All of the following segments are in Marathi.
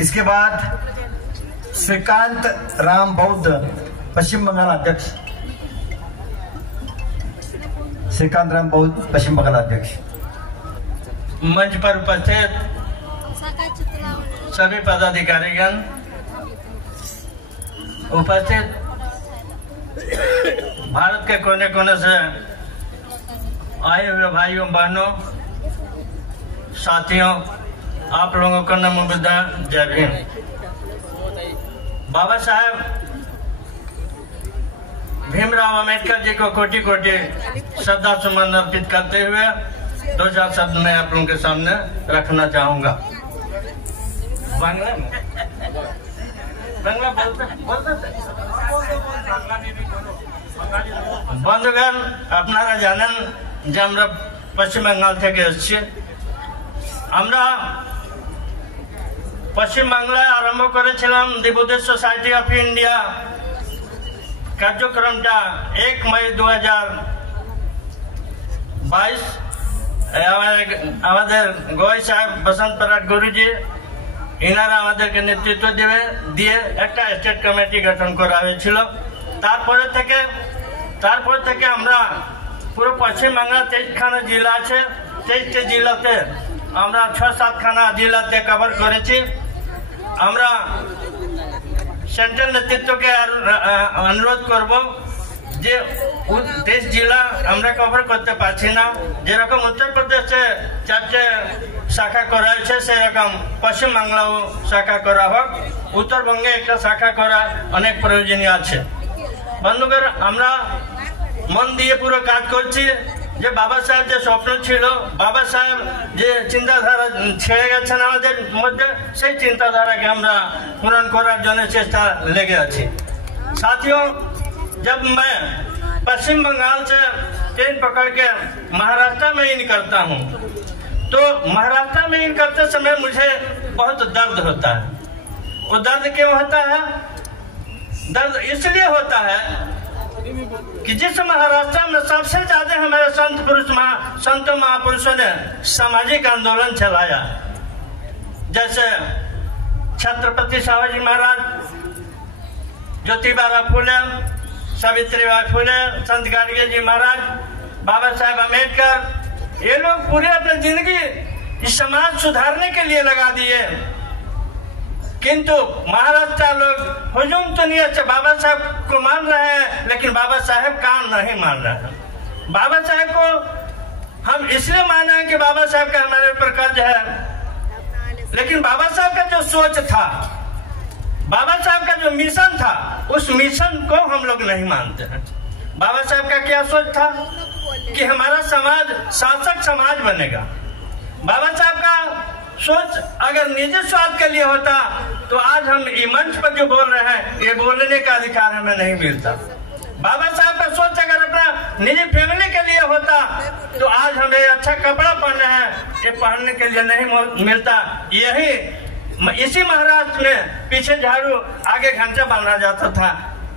इसके बाद श्रीकांत राम बौद्ध, पश्चिम बंगाल अध्यक्ष। श्रीकांत राम बौद्ध, पश्चिम बंगाल अध्यक्ष। मंच पर उपस्थित सभी पदाधिकारीगण, उपस्थित भारत के कोने कोने से आए हुए भाइयों बहनों, साथियों, आप लोगों को नमो बुद्धाय, जय भीम। बाबा साहेब भीमराव अंबेडकर जी को कोटि कोटि श्रद्धासुमन अर्पित करते हुए 2-4 शब्द मैं आप लोगों के सामने रखना चाहूंगा। बांग्ला में বন্ধুগণ, আপনারা জানেন যে আমরা পশ্চিমবাংলা থেকে এসেছি। আমরা পশ্চিমবাংলায় আরম্ভ করেছিলাম দি বুদ্ধিস্ট সোসাইটি অফ ইন্ডিয়া কার্যক্রমটা 1 মে 2022। আমাদের গোয়াই সাহেব বসন্ত পরাট গুরুজি ইনারা আমাদেরকে নেতৃত্ব দিয়ে একটা স্টেট কমিটি গঠন করা হয়েছিল। তারপর থেকে আমরা পুরো পশ্চিমবাংলা 23খানা জেলা আছে, 23টি জেলাতে আমরা 6-7খানা জেলাতে কভার করেছি। আমরা সেন্ট্রাল নেতৃত্বকে অনুরোধ করব যে 23 জেলা আমরা কভার করতে পারছি না। যেরকম উত্তরপ্রদেশে 4টে শাখা করা হয়েছে, সেরকম পশ্চিমবাংলাও শাখা করা হোক। উত্তরবঙ্গে একটা শাখা করা অনেক প্রয়োজনীয় আছে। বন্ধুগণ, আমরা মন দিয়ে পুরো কাজ করছি। যে বাবা সাহেব যে স্বপ্ন ছিল, বাবা সাহেব যে চিন্তাধারা ছেড়ে গেছেন আমাদের মধ্যে, সেই চিন্তাধাराকে আমরা पूर्ण করার জন্য চেষ্টা লেগে আছি। साथियों, जब मैं पश्चिम बंगाल से ट्रेन पकड़ के महाराष्ट्र में इन करता हूँ, तो महाराष्ट्र में इन करते समय मुझे बहुत दर्द होता है। वो दर्द क्यों होता है? दर्द इसलिए होता है कि जिस महाराष्ट्र में सबसे ज्यादा हमारे संत महापुरुषों ने सामाजिक आंदोलन चलाया, जैसे छत्रपति शिवाजी महाराज, ज्योतिबा फुले, सावित्रीबाई फुले, संत गाडगे जी महाराज, बाबा साहेब अम्बेडकर, ये लोग पूरे अपनी जिंदगी इस समाज सुधारने के लिए लगा दिए। किंतु महाराष्ट्र लोग हुजूम तो नहीं, अच्छा बाबा साहेब को मान रहे हैं, लेकिन बाबा साहेब का नहीं मान रहे हैं। बाबा साहेब को हम इसलिए माने हैं कि बाबा साहेब का हमारे ऊपर कर्ज है, लेकिन बाबा साहेब का जो सोच था, बाबा साहेब का जो मिशन था, उस मिशन को हम लोग नहीं मानते हैं। बाबा साहेब का क्या सोच था कि हमारा समाज शासक समाज बनेगा। बाबा साहेब का सोच अगर निजी स्वार्थ के लिए होता तो आज हम ये मंच पर जो बोल रहे हैं, ये बोलने का अधिकार हमें नहीं मिलता। बाबा साहब का सोच अगर अपना निजी फैमिली के लिए होता तो आज हमें अच्छा कपड़ा पहनना है, ये पहनने के लिए नहीं मिलता। यही इसी महाराष्ट्र में पीछे झाड़ू आगे घंटा बांधा जाता था।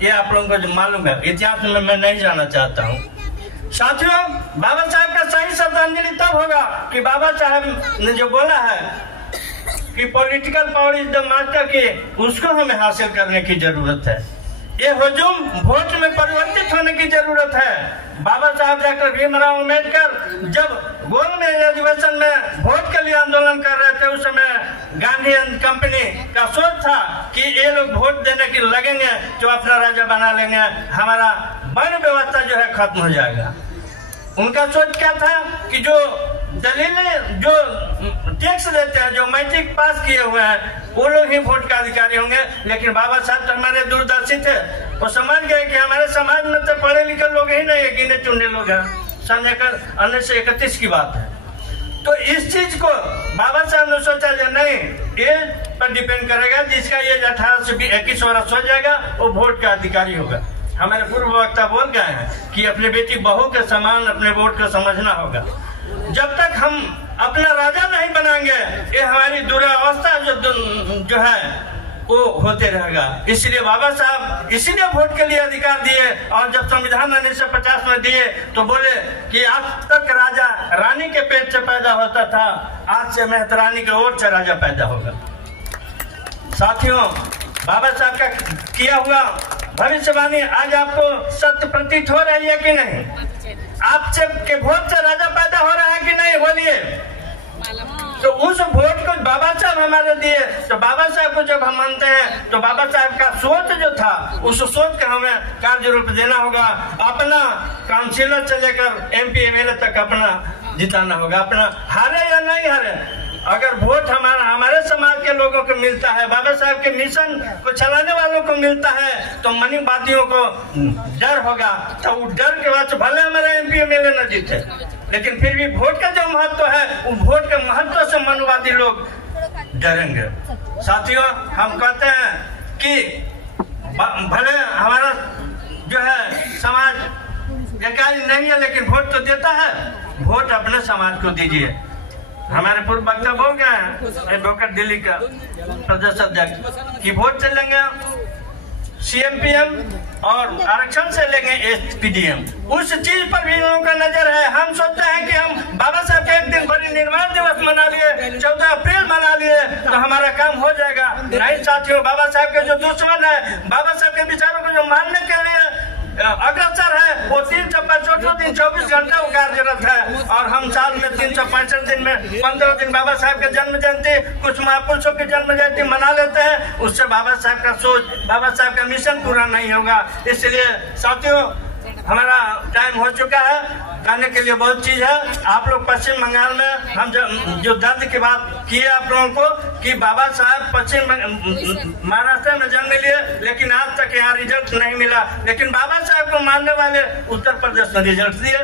ये आप लोगों को जो मालूम है, इतिहास में मैं नहीं जाना चाहता हूँ। साथियों, बाबा साहब का सही श्रद्धांजलि तब होगा कि बाबा साहब ने जो बोला है कि political power is the master, की उसको हमें हासिल करने की जरूरत है। ये हुजूम वोट में परिवर्तित होने की जरूरत है। बाबा साहब डॉक्टर भीमराव अंबेडकर जब गोल में अधिवेशन में वोट के लिए आंदोलन कर रहे थे, उस समय गांधी एंड कंपनी का सोच था कि ये लोग वोट देने की लगेंगे जो अपना राजा बना लेंगे, हमारा वर्ण व्यवस्था जो है खत्म हो जाएगा। उनका सोच क्या था कि जो दलीलें जो टैक्स देते हैं, जो मैट्रिक पास किए हुए हैं, वो लोग ही वोट का अधिकारी होंगे। लेकिन बाबा साहब तो हमारे दूरदर्शी थे, वो समझ गए कि हमारे समाज में तो पढ़े लिखे लोग ही नहीं, गिने चुने लोग हैं। सन 1931 की बात है। तो इस चीज को बाबा साहब ने सोचा जो नहीं, एज पर डिपेंड करेगा, जिसका एज 18 से 21 वर्ष हो जाएगा वो वोट का अधिकारी होगा। हमारे पूर्व वक्ता बोल गए हैं कि अपनी बेटी बहू के समान अपने वोट को समझना होगा। जब तक हम अपना राजा नहीं बनाएंगे, ये हमारी दुरावस्था जो है वो होते रहेगा। इसलिए बाबा साहब इसीलिए वोट के लिए अधिकार दिए, और जब संविधान 1950 में दिए तो बोले कि आज तक राजा रानी के पेट से पैदा होता था, आज से मेहतरानी के वोट से राजा पैदा होगा। साथियों, बाबा साहब का किया हुआ भविष्यवाणी आज आपको सत्य प्रतीत हो रही है कि नहीं? आपसे के वोट से राजा पैदा हो रहा है कि नहीं? बोलिए। तो उस वोट को बाबा साहब हमारे दिए, तो बाबा साहब को जब हम मानते हैं तो बाबा साहब का सोच जो था उस सोच का हमें कार्य रूप देना होगा। अपना काउंसिलर से लेकर MP MLA तक अपना जिताना होगा, अपना हारे या नहीं हारे। अगर वोट हमारे समाज के लोगों को मिलता है, बाबा साहब के मिशन को चलाने वालों को मिलता है, तो मनीवादियों को डर होगा। तो उस डर के बाद भले हमारे MP MLA न जीते, लेकिन फिर भी वोट का जो महत्व है, वो वोट के महत्व से मनुवादी लोग डरेंगे। साथियों, हम कहते हैं कि भले हमारा जो है समाज एकाई नहीं है, लेकिन वोट तो देता है। वोट अपने समाज को दीजिए। हमारे पूर्व वक्ता बोल गए हैं, एडवोकेट दिल्ली का प्रदेश अध्यक्ष, कि वोट से लेंगे CM-PM और आरक्षण से लेंगे SPDM। उस चीज पर भी लोगों का नजर है। हम सोचते हैं कि हम बाबा साहब के एक दिन परिनिर्वाण दिवस मना लिए, 14 अप्रैल मना लिए, तो हमारा काम हो जाएगा। नहीं साथियों, बाबा साहब के जो दुश्मन है, बाबा साहब के विचारों को जो मानने के लिए अग्रसर है, वो 365 दिन 24 घंटे वो कार्यरत है। और हम साल में 365 दिन में 15 दिन बाबा साहब के जन्म जयंती, कुछ महापुरुषों की जन्म जयंती मना लेते हैं। उससे बाबा साहब का सोच, बाबा साहब का मिशन पूरा नहीं होगा। इसलिए साथियों, हमारा टाइम हो चुका है। कहने के लिए बहुत चीज है। आप लोग पश्चिम बंगाल में हम जो दर्द की बात की है आप लोगों को, कि बाबा साहब पश्चिम महाराष्ट्र में जन्म लिए, लेकिन आज तक यहाँ रिजल्ट नहीं मिला। लेकिन बाबा साहब को मानने वाले उत्तर प्रदेश में रिजल्ट दिए,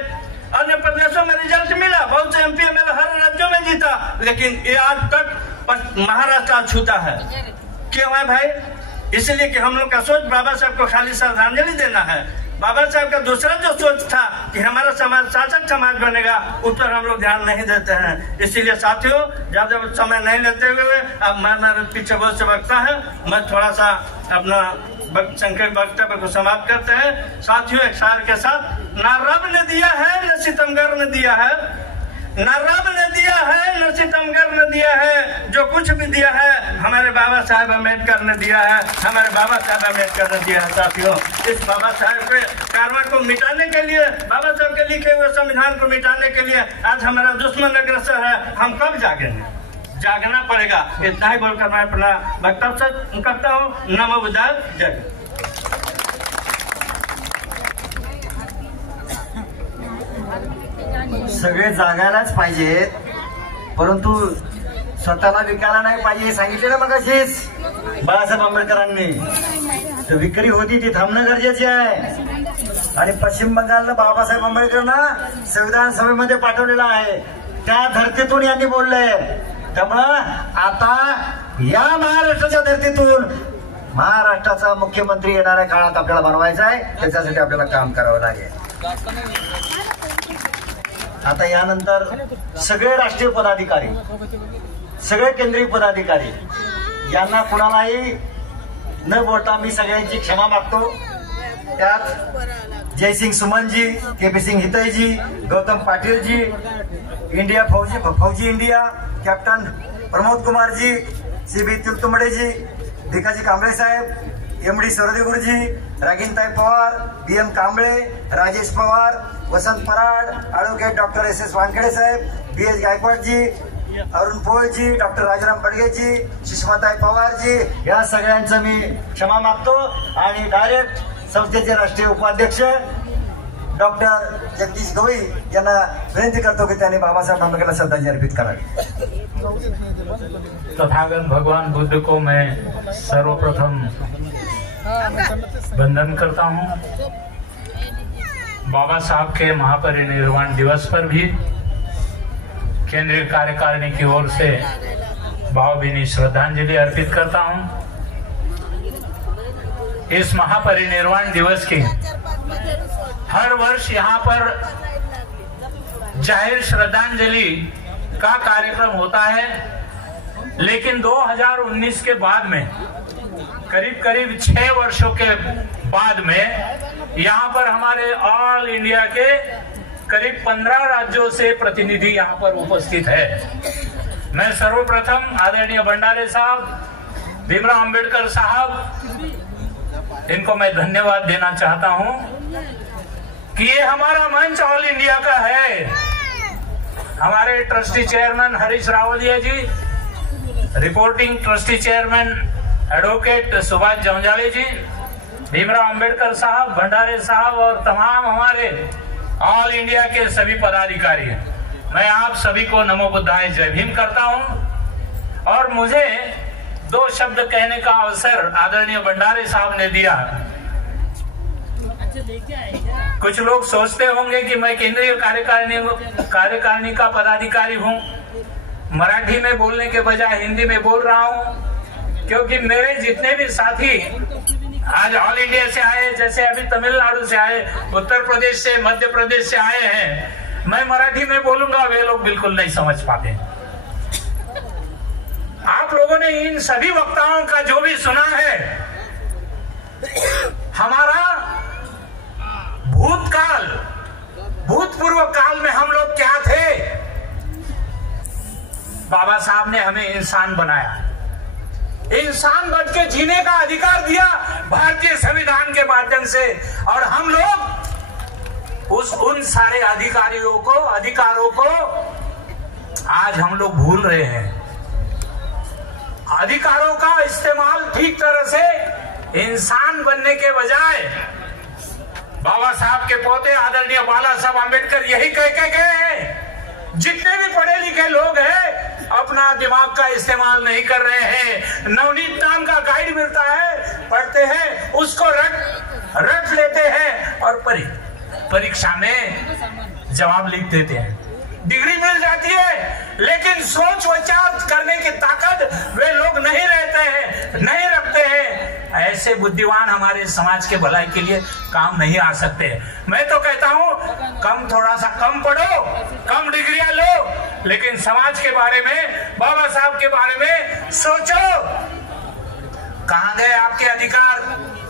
अन्य प्रदेशों में रिजल्ट मिला, बहुत से MP MLA हर राज्यों में जीता, लेकिन ये आज तक महाराष्ट्र छूता है। क्यों है भाई? इसलिए कि हम लोग का सोच बाबा साहब को खाली श्रद्धांजलि देना है। बाबा साहब का दूसरा जो सोच था कि हमारा समाज शासक समाज बनेगा, उस पर हम लोग ध्यान नहीं देते हैं। इसीलिए साथियों, ज्यादा समय नहीं लेते हुए अब मेरे पीछे बहुत से वक्ता है, मैं थोड़ा सा अपना संक्षिप्त वक्तव्य को समाप्त करते हैं। साथियों, एक शायर के साथ, ना रब ने दिया है न सितमगर ने दिया है, न रब ने दिया है न सितमगर ने दिया है, जो कुछ भी दिया है हमारे बाबा साहब अम्बेडकर ने दिया है, हमारे बाबा साहब अम्बेडकर ने दिया है। साथियों, इस बाबा साहब के कारवां को मिटाने के लिए, बाबा साहब के लिखे हुए संविधान को मिटाने के लिए आज हमारा दुश्मन अग्रसर है। हम कब जागेंगे? जागना पड़ेगा। इतना ही बोलकर मैं अपना वक्तव्य करता हूँ। नमो बुद्धाय, जय। सगळे जागायलाच पाहिजेत, परंतु स्वतःला विकायला नाही पाहिजे हे सांगितले ना मगाशीच बाळासाहेब आंबेडकरांनी। तर विक्री होती ती थांबणं गरजेचे आहे। आणि पश्चिम बंगालनं बाबासाहेब आंबेडकरांना संविधान सभेमध्ये पाठवलेलं आहे, त्या धर्तीतून यांनी बोललंय। त्यामुळं आता या महाराष्ट्राच्या धर्तीतून महाराष्ट्राचा मुख्यमंत्री येणाऱ्या काळात आपल्याला बनवायचा आहे, त्याच्यासाठी आपल्याला काम करावं लागेल। आता यानंतर सगळे राष्ट्रीय पदाधिकारी, सगळे केंद्रीय पदाधिकारी यांना कुणालाही न बोलता मी सगळ्यांची क्षमा मागतो। त्यात जयसिंग सुमनजी, KP सिंह हितैजी, गौतम पाटीलजी, इंडिया फौजी इंडिया कॅप्टन प्रमोद कुमारजी, CB तिलतुंबडेजी, भिकाजी कांबळे साहेब, MD सरदे गुरुजी, रागिनताई Pawar, BM Kamble, Rajesh Pawar, Vasant Parad, advocate doctor SS Wankhede साहेब, BH गायकवाडजी, अरुण पोळजी, डॉक्टर राजाराम बडगेजी, सुषमाताई पवारजी, या सगळ्यांचं मी क्षमा मागतो। आणि डायरेक्ट संस्थेचे राष्ट्रीय उपाध्यक्ष डॉक्टर जगदीश गवई यांना विनंती करतो की त्यांनी बाबासाहेब आंबेडकरांना श्रद्धांजली अर्पित करावी। तथागत भगवान बुद्ध को मैं सर्वप्रथम वंदन करता हूँ। बाबा साहब के महापरिनिर्वाण दिवस पर भी केंद्रीय कार्यकारिणी की ओर से भावभीनी श्रद्धांजलि अर्पित करता हूँ। इस महापरिनिर्वाण दिवस की हर वर्ष यहाँ पर जाहिर श्रद्धांजलि का कार्यक्रम होता है, लेकिन 2019 के बाद में करीब 6 वर्षों के बाद में यहाँ पर हमारे ऑल इंडिया के करीब 15 राज्यों से प्रतिनिधि यहाँ पर उपस्थित है। मैं सर्वप्रथम आदरणीय भंडारे साहब भीमराव अंबेडकर साहब, इनको मैं धन्यवाद देना चाहता हूं कि ये हमारा मंच ऑल इंडिया का है। हमारे trustee chairman Harish Rawalia ji, reporting trustee chairman advocate Subhash Janjale ji, Bhimrao Ambedkar साहब, भंडारे साहब और तमाम हमारे ऑल इंडिया के सभी पदाधिकारी, मैं आप सभी को नमो बुद्धाय जय भीम करता हूं। और मुझे 2 शब्द कहने का अवसर आदरणीय भंडारे साहब ने दिया। कुछ लोग सोचते होंगे कि मैं केंद्रीय कार्यकारिणी का पदाधिकारी हूं, मराठी में बोलने के बजाय हिंदी में बोल रहा हूं, क्योंकि मेरे जितने भी साथी आज ऑल इंडिया से आए, जैसे अभी तमिलनाडु से आए, उत्तर प्रदेश से, मध्य प्रदेश से आए हैं, मैं मराठी में बोलूंगा, वे लोग बिल्कुल नहीं समझ पाते। आप लोगों ने इन सभी वक्ताओं का जो भी सुना है, हमारा भूतकाल, भूतपूर्व काल में हम लोग क्या थे, बाबा साहब ने हमें इंसान बनाया, इंसान बन के जीने का अधिकार दिया भारतीय संविधान के माध्यम से, और हम लोग उन सारे अधिकारों को आज हम लोग भूल रहे हैं। अधिकारों का इस्तेमाल ठीक तरह से इंसान बनने के बजाय बाबा साहब के पोते आदरणीय बाला साहब आंबेडकर यही कह के गए हैं, जितने भी पढ़े लिखे लोग हैं अपना दिमाग का इस्तेमाल नहीं कर रहे हैं। नवनीत नाम का गाइड मिलता है, पढ़ते हैं, उसको रट लेते हैं और परीक्षा में जवाब लिख देते हैं, डिग्री मिल जाती है, लेकिन सोच विचार करने की ताकत वे लोग नहीं रखते हैं। ऐसे बुद्धिमान हमारे समाज के भलाई के लिए काम नहीं आ सकते। मैं तो कहता हूं थोड़ा सा कम पढ़ो, कम डिग्रियां लो, लेकिन समाज के बारे में, बाबा साहब के बारे में सोचो। कहां गए आपके अधिकार?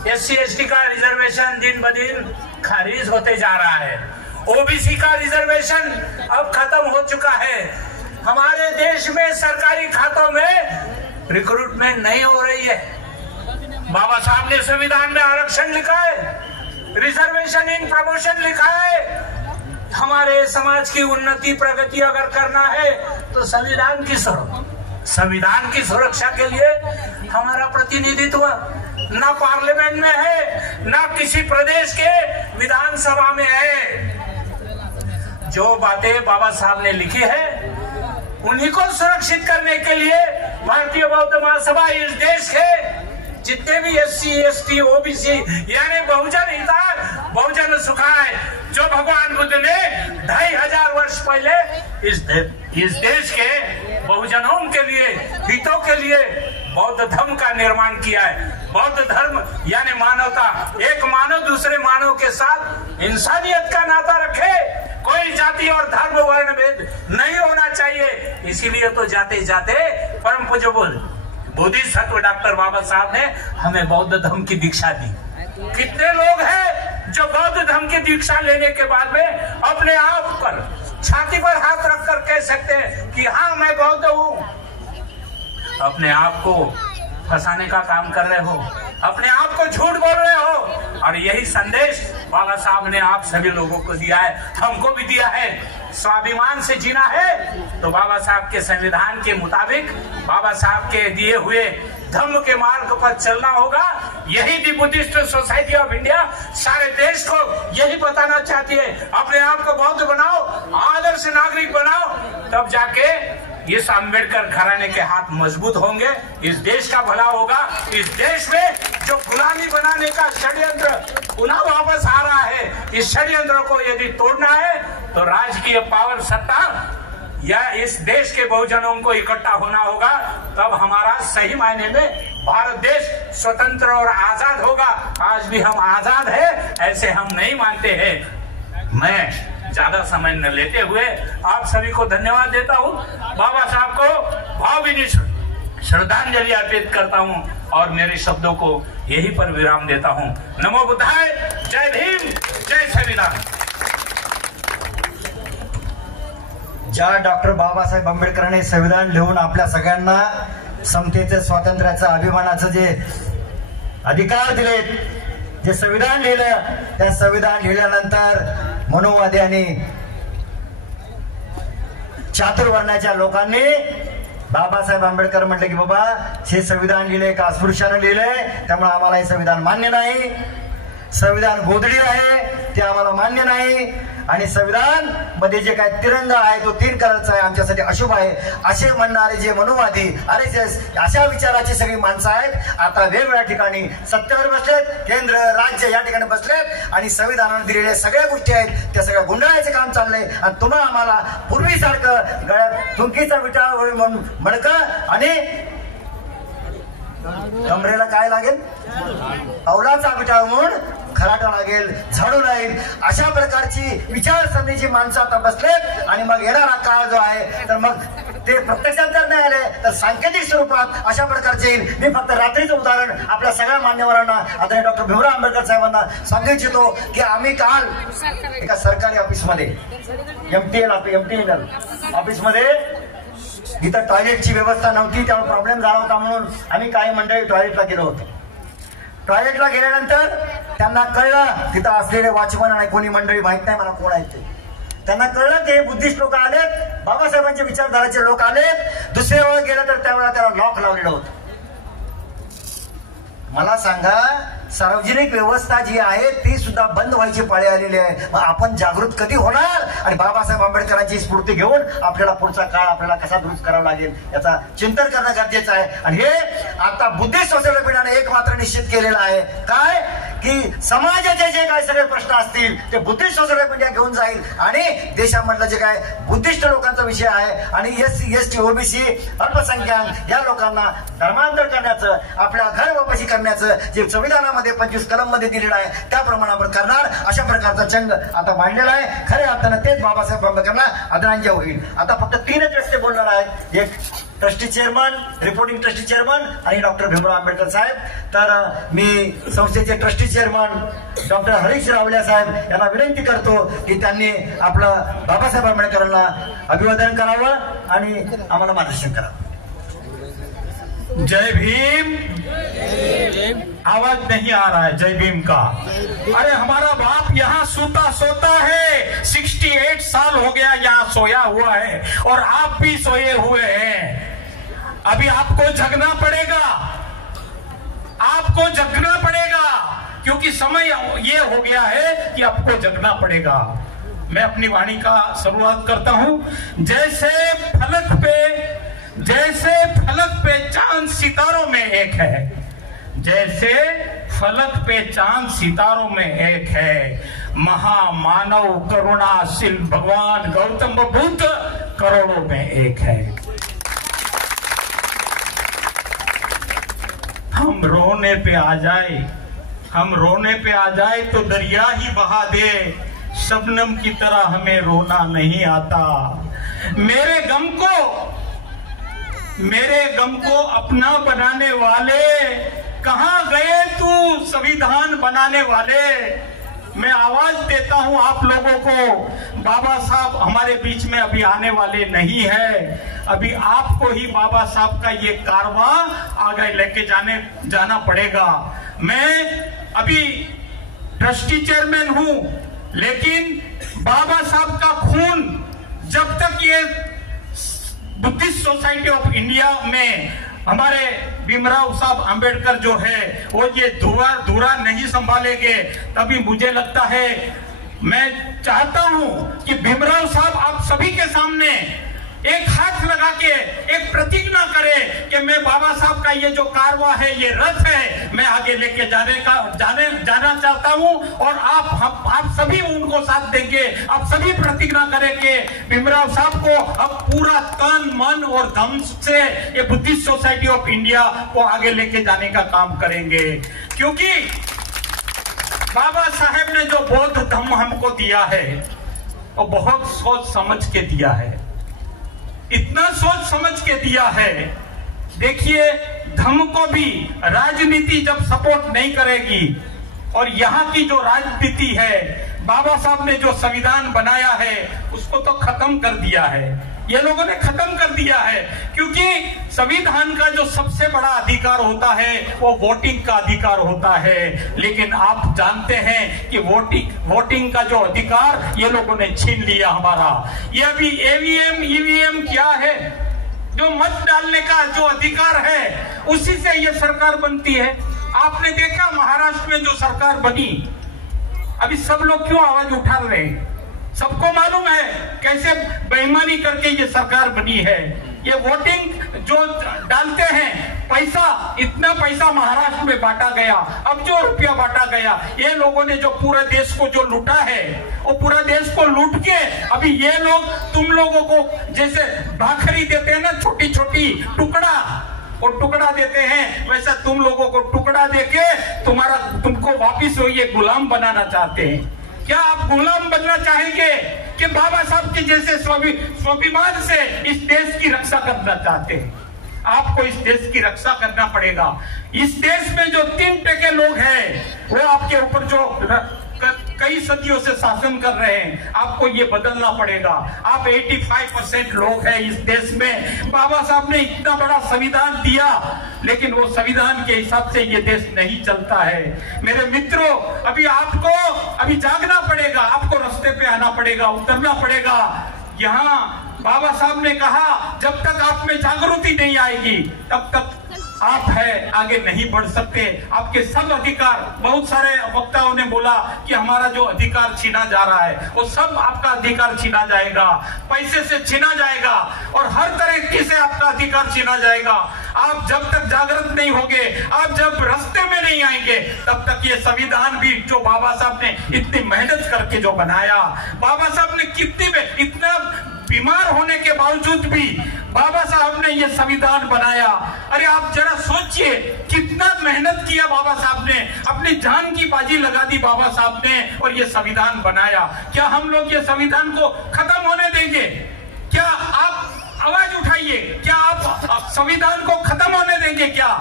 SC ST का रिजर्वेशन दिन ब दिन खारिज होते जा रहा है। OBC का रिजर्वेशन अब खत्म हो चुका है। हमारे देश में सरकारी खातों में रिक्रूटमेंट नहीं हो रही है। बाबा साहब ने संविधान में आरक्षण लिखा है, रिजर्वेशन इन प्रमोशन लिखा है। हमारे समाज की उन्नति प्रगति अगर करना है तो संविधान की सुरक्षा के लिए हमारा प्रतिनिधित्व ना पार्लियामेंट में है, ना किसी प्रदेश के विधानसभा में है। जो बातें बाबा साहब ने लिखी है उन्हीं को सुरक्षित करने के लिए भारतीय बौद्ध महासभा इस देश के जितने भी SC ST OBC यानी बहुजन हिताय बहुजन सुखाय, जो भगवान बुद्ध ने 2500 वर्ष पहले इस देश के बहुजनों के लिए, हितों के लिए बौद्ध धर्म का निर्माण किया है। बौद्ध धर्म यानी मानवता, एक मानव दूसरे मानव के साथ इंसानियत का नाता रखे, कोई जाति और धर्म वर्ण भेद नहीं होना चाहिए। इसीलिए तो जाते जाते परम पूज्य बोधिसत्व डॉक्टर बाबा साहब ने हमें बौद्ध धर्म की दीक्षा दी। कितने लोग हैं जो बौद्ध धर्म की दीक्षा लेने के बाद में अपने आप पर छाती पर हाथ रखकर कह सकते हैं कि हाँ मैं बौद्ध हूँ। अपने आप को फंसाने का काम कर रहे हो, अपने आप को झूठ बोल रहे हो। और यही संदेश बाबा साहब ने आप सभी लोगों को दिया है, हमको भी दिया है। स्वाभिमान से जीना है तो बाबा साहब के संविधान के मुताबिक, बाबा साहब के दिए हुए धर्म के मार्ग पर चलना होगा। यही दी बुद्धिस्ट सोसाइटी ऑफ इंडिया सारे देश को यही बताना चाहती है। अपने आप को बौद्ध बनाओ, आदर्श नागरिक बनाओ, तब जाके इस अम्बेडकर घराने के हाथ मजबूत होंगे, इस देश का भला होगा। इस देश में जो गुलामी बनाने का षड्यंत्र पुनः वापस आ रहा है, इस षड्यंत्र को यदि तोड़ना है तो राजकीय पावर सत्ता या इस देश के बहुजनों को इकट्ठा होना होगा, तब हमारा सही मायने में भारत देश स्वतंत्र और आजाद होगा। आज भी हम आजाद है ऐसे हम नहीं मानते हैं। मैं ज्यादा समय न लेते हुए आप सभी को धन्यवाद देता हूं। बाबा साहब को भावभीनी श्रद्धांजलि अर्पित करता हूं और मेरे शब्दों को यहीं पर विराम देता हूं। नमो बुद्धाय, जय भीम, जय संविधान। ज्या डॉक्टर बाबासाहेब आंबेडकरांनी संविधान लिहून आपल्या सगळ्यांना समतेचं, स्वातंत्र्याचं, अभिमानाचं जे अधिकार दिलेत, जे संविधान लिहिलं, त्या संविधान लिहिल्यानंतर मनोवादी आणि चातुर्वर्णाच्या लोकांनी बाबासाहेब आंबेडकर म्हटलं की बाबा हे संविधान लिहिलंय का अस्पृश्यानं लिहिलंय, त्यामुळे आम्हाला हे संविधान मान्य नाही, संविधान गोधडी आहे ते आम्हाला मान्य नाही, आणि संविधान मध्ये जे काय तिरंगा आहे तो 3 कलरचा आहे, आमच्यासाठी अशुभ आहे, असे म्हणणारे जे मनुवादी RSS अशा विचाराची सगळी माणसं आहेत आता वेगवेगळ्या ठिकाणी सत्तेवर बसलेत, केंद्र राज्य या ठिकाणी बसलेत, आणि संविधानाने दिलेल्या सगळ्या गोष्टी आहेत त्या सगळ्या गुंडाळायचे काम चाललंय, आणि तुम्हाला आम्हाला पूर्वीसारखं गळ्यात थुंकीचा विटाळ म्हणून मणकं आणि कमरेला काय लागेल, अवलाचा विटाळ म्हणून खराटा लागेल, झाडू लागेल, अशा प्रकारची विचारसरणीची माणसं आता बसलेत, आणि मग येणारा काळ जो आहे तर मग ते प्रत्यक्षात जर नाही आले तर सांकेतिक स्वरूपात अशा प्रकारचे येईल. मी फक्त रात्रीचं उदाहरण आपल्या सगळ्या मान्यवरांना आदरणीय डॉक्टर भीमराव आंबेडकर साहेबांना सांगू इच्छितो की आम्ही काल एका सरकारी ऑफिसमध्ये MTNL ऑफिसमध्ये इथं टॉयलेटची व्यवस्था नव्हती, त्यामुळे प्रॉब्लेम झाला होता म्हणून आम्ही काही मंडळी टॉयलेटला गेलो होतो. टॉयलेटला गेल्यानंतर त्यांना कळलं तिथं असलेले वॉचमन आणि कोणी मंडळी माहित नाही मला कोण आहेत ते, त्यांना कळलं ते बुद्धिस्ट लोक आलेत, बाबासाहेबांच्या विचारधाराचे लोक आलेत, दुसऱ्या वेळेस गेलं तर त्यावेळेला त्याला लॉक लावलेलं होतं. मला सांगा सार्वजनिक व्यवस्था जी आहे ती सुद्धा बंद व्हायची पाळी आलेली आहे. मग आपण जागृत कधी होणार, आणि बाबासाहेब आंबेडकरांची स्फूर्ती घेऊन आपल्याला पुढचा काळ आपल्याला कसा दुरुस्त करावा लागेल याचा चिंतन करणं गरजेचं आहे. आणि हे आता बुद्धिस्ट सोशल मीडियाने एक मात्र निश्चित केलेलं आहे काय की समाजाचे जे काय सगळे प्रश्न असतील ते बुद्धिस्ट सोशल मीडिया घेऊन जाईल, आणि देशामधलं जे काय बुद्धिस्ट लोकांचा विषय आहे आणि SC OBC अल्पसंख्याक या लोकांना धर्मांतर करण्याचं, आपल्या घर वापसी करण्याचं जे संविधानामध्ये 25 कलम मध्ये दिलेलं आहे त्याप्रमाणे आपण करणार, अशा प्रकारचा चंग आता मांडलेला आहे. खऱ्या अर्थानं तेच बाबासाहेब आंबेडकरांना आदरांजली होईल. आता फक्त 3च रस्ते बोलणार आहेत, एक trustee chairman, reporting trustee chairman आणि डॉक्टर भीमराव आंबेडकर साहेब. तर मी संस्थेचे ट्रस्टी चेअरमन डॉक्टर हरीश रावले साहेब यांना विनंती करतो की त्यांनी आपलं बाबासाहेब आंबेडकरांना अभिवादन करावं आणि आम्हाला मार्गदर्शन करावं. जय भीम. आवाज नहीं आ रहा है जय भीम का. अरे हमारा बाप यहाँ सोता है, 68 साल हो गया यहाँ सोया हुआ है, और आप भी सोए हुए हैं. अभी आपको जगना पड़ेगा, आपको जगना पड़ेगा, क्योंकि समय ये हो गया है कि आपको जगना पड़ेगा. मैं अपनी वाणी का शुरुआत करता हूं. जैसे फलक पे चांद सितारों में एक है, जैसे फलक पे चांद सितारों में एक है, महामानव करुणाशील भगवान गौतम बुद्ध करोड़ों में एक है. हम रोने पे आ जाए तो दरिया ही बहा दे, शबनम की तरह हमें रोना नहीं आता. मेरे गम को अपना बनाने वाले, कहां गए तू संविधान बनाने वाले. मैं आवाज देता हूं आप लोगों को, बाबा साहब हमारे बीच में अभी आने वाले नहीं है. अभी आपको ही बाबा साहब का ये कारवां आगे लेके जाना पड़ेगा. मैं अभी ट्रस्टी चेयरमैन हूं, लेकिन बाबा साहब का खून जब तक ये बुद्धिस्ट सोसाइटी ऑफ इंडिया में हमारे भीमराव साहब आंबेडकर जो है वो ये धुरा नहीं संभालेंगे, तभी मुझे लगता है, मैं चाहता हूं कि भीमराव साहब आप सभी के सामने एक हाथ लगा के एक प्रतिज्ञा करे कि मैं बाबा साहब का ये जो कारवा है, ये रथ है, मैं आगे लेके जाना चाहता हूं, और आप सभी उनको साथ देंगे. आप सभी प्रतिज्ञा करें कि भीमराव साहब को अब पूरा तन मन और धन से ये बुद्धिस्ट सोसाइटी ऑफ इंडिया को आगे लेके जाने का काम करेंगे. क्योंकि बाबा साहेब ने जो बौद्ध धम्म हमको दिया है वो बहुत सोच समझ के दिया है, इतना सोच समझ के दिया है. देखिए, धम्म को भी राजनीति जब सपोर्ट नहीं करेगी, और यहाँ की जो राजनीति है, बाबा साहब ने जो संविधान बनाया है उसको तो खत्म कर दिया है. ये लोगों ने खत्म कर दिया है, क्योंकि संविधान का जो सबसे बड़ा अधिकार होता है वो वोटिंग का अधिकार होता है। लेकिन आप जानते हैं कि वोटिंग का जो अधिकार ये लोगों ने छीन लिया हमारा। ये अभी ईवीएम क्या है, जो मत डालने का जो अधिकार है उसी से ये सरकार बनती है। आपने देखा महाराष्ट्र में जो सरकार बनी, अभी सब लोग क्यों आवाज उठा रहे हैं? सबको मालूम है कैसे बेईमानी करके ये सरकार बनी है। ये वोटिंग जो डालते हैं पैसा, इतना पैसा महाराष्ट्र में बांटा गया, अब जो रुपया बांटा गया, ये लोगों ने जो पूरे देश को जो लूटा है, वो पूरा देश को लूट के अभी ये लोग तुम लोगों को जैसे भाखरी देते हैं ना, छोटी छोटी टुकड़ा, वो टुकड़ा देते हैं, वैसा तुम लोगों को टुकड़ा देके तुमको वापिस ये गुलाम बनाना चाहते हैं। क्या आप गुलाम बनना चाहेंगे कि बाबा साहब के जैसे स्वाभिमान से इस देश की रक्षा करना चाहते हैं? आपको इस देश की रक्षा करना पड़ेगा। इस देश में जो 3% लोग हैं वो आपके ऊपर जो कई सदियों से शासन कर रहे हैं, आपको ये बदलना पड़ेगा। आप 85% लोग हैं इस देश में। बाबा साहब ने इतना बड़ा संविधान दिया, लेकिन वो संविधान के हिसाब से ये देश नहीं चलता है। मेरे मित्रों, अभी आपको अभी जागना पड़ेगा, आपको रास्ते पे आना पड़ेगा, उतरना पड़ेगा। यहाँ बाबा साहब ने कहा जब तक आप में जागृति नहीं आएगी तब तक आप है आगे नहीं बढ़ सकते। आपके सब अधिकार, बहुत सारे वक्ताओं ने बोला कि हमारा जो अधिकार छीना जा रहा है, वो सब आपका अधिकार छीना जाएगा, पैसे से छीना जाएगा और हर तरीके से आपका अधिकार छीना जाएगा। आप जब तक जागृत नहीं होंगे, आप जब रास्ते में नहीं आएंगे, तब तक ये संविधान भी जो बाबा साहब ने इतनी मेहनत करके जो बनाया, बाबा साहब ने इतना बीमार होने के बावजूद भी बाबा साहब ने ये संविधान बनाया। अरे आप जरा सोचिए कितना मेहनत किया बाबा साहब ने, अपनी जान की बाजी लगा दी बाबा साहब ने और ये संविधान बनाया। क्या हम लोग ये संविधान को खत्म होने देंगे? क्या आप आवाज उठाइए, क्या आप संविधान को खत्म होने देंगे क्या?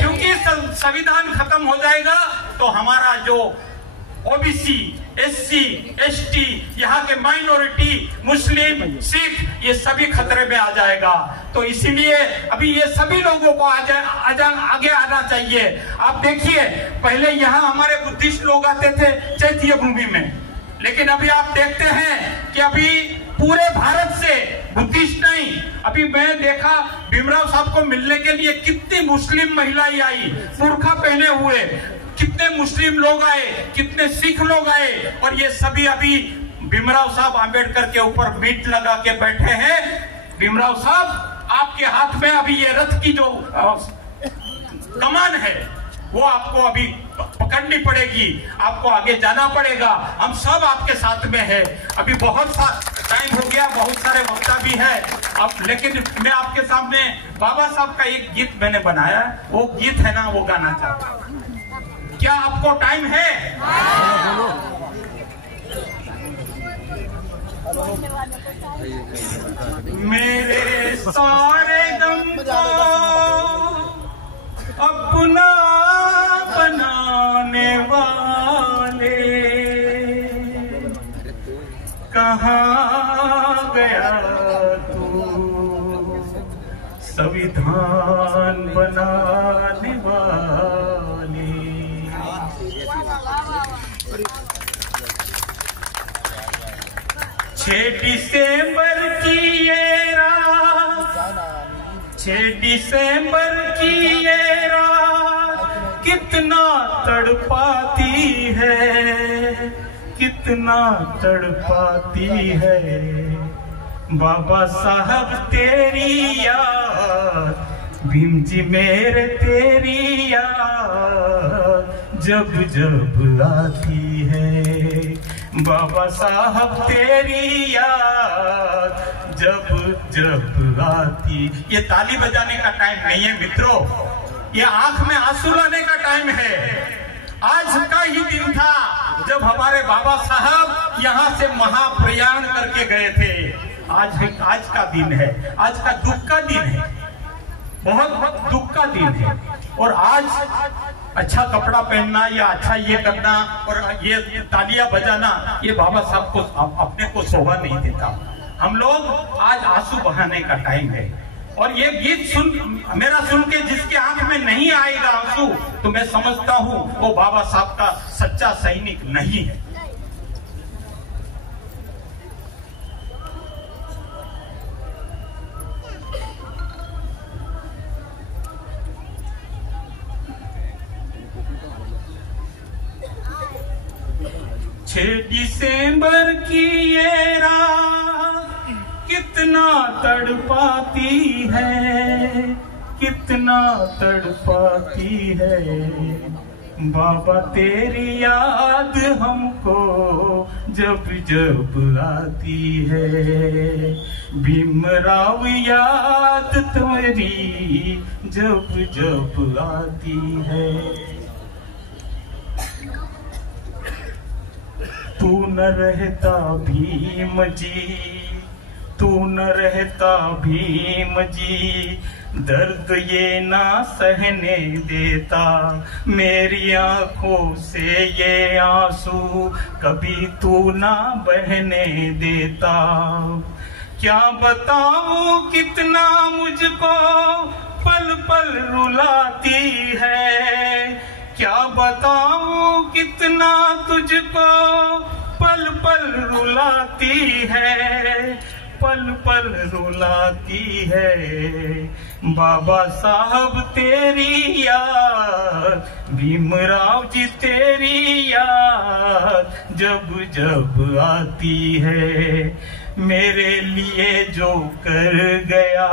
क्योंकि संविधान खत्म हो जाएगा तो हमारा जो ओबीसी, एससी, एसटी, यहाँ के माइनॉरिटी, मुस्लिम, सिख, ये सभी खतरे में आ जाएगा। तो इसीलिए अभी ये सभी लोगों को आगे आना चाहिए। आप देखिए पहले यहाँ हमारे बुद्धिस्ट लोग आते थे चैत्य भूमि में, लेकिन अभी आप देखते हैं कि अभी पूरे भारत से बुद्धिस्ट नहीं, अभी मैं देखा भीमराव साहब को मिलने के लिए कितनी मुस्लिम महिलाएं आई, बुर्खा पहने हुए, कितने मुस्लिम लोग आए, कितने सिख लोग आए, और ये सभी अभी भीमराव साहब आंबेडकर के ऊपर बीट लगा के बैठे हैं। भीमराव साहब आपके हाथ में अभी ये रथ की जो कमान है वो आपको अभी पकड़नी पड़ेगी, आपको आगे जाना पड़ेगा। हम सब आपके साथ में है। अभी बहुत सा टाइम हो गया, बहुत सारे वक्ता भी है अब, लेकिन मैं आपके सामने बाबा साहब का एक गीत मैंने बनाया, वो गीत है ना, वो गाना चाहता हूँ। क्या आपको टाइम है? मेरे सारे गम को अपना बनाने वाले कहाँ गया तू, संविधान बनाने वाले। 6 दिसंबर की ये रात, 6 दिसंबर की ये रात कितना तड़पाती है, कितना तड़पाती है। बाबा साहब तेरी याद, भीम जी मेरे तेरी याद जब जब आती है। बाबा साहब तेरी याद जब जब आती। ये ताली बजाने का टाइम नहीं है मित्रों, ये आंख में आंसू लाने का टाइम है। आज का ही दिन था जब हमारे बाबा साहब यहाँ से महाप्रयाण करके गए थे। आज का दिन है, आज का दुख का दिन है, बहुत दुख का दिन है। और आज अच्छा कपड़ा पहनना या अच्छा ये करना और ये तालियां बजाना, ये बाबा साहब को अपने को शोभा नहीं देता। हम लोग आज आंसू बहाने का टाइम है। और ये गीत मेरा सुन के जिसके आंख में नहीं आएगा आंसू, तो मैं समझता हूं वो बाबा साहब का सच्चा सैनिक नहीं है। दिसंबर की ये रात कितना तड़पाती है, कितना तड़पाती है। बाबा तेरी याद हमको जब जब आती है, भीमराव याद तुम्हारी जब जब आती है। तू न रहता भीम जी, तू न रहता भीम जी, दर्द ये ना सहने देता। मेरी आंखों से ये आंसू कभी तू ना बहने देता। क्या बताऊं कितना मुझको पल पल रुलाती है, क्या बताऊं कितना तुझको पल पल रुलाती है, पल पल रुलाती है। बाबा साहब तेरी याद, भीमराव जी तेरी याद जब जब आती है। मेरे लिए जो कर गया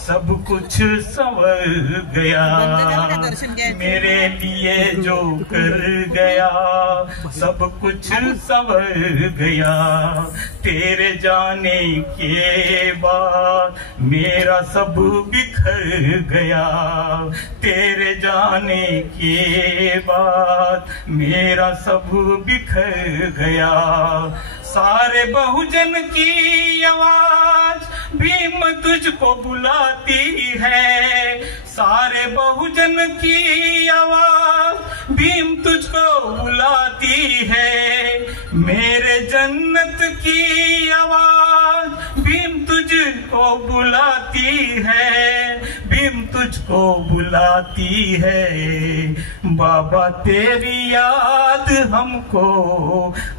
सब कुछ संवर गया, मेरे लिए जो कर गया सब कुछ संवर गया। तेरे जाने के बाद मेरा सब बिखर गया, तेरे जाने के बाद मेरा सब बिखर गया। सारे बहुजन की आवाज भीम तुझको बुलाती है, सारे बहुजन की आवाज भीम तुझको बुलाती है। मेरे जन्नत की आवाज भीम तुझको बुलाती है, भीम तुझको बुलाती है। बाबा तेरी याद हमको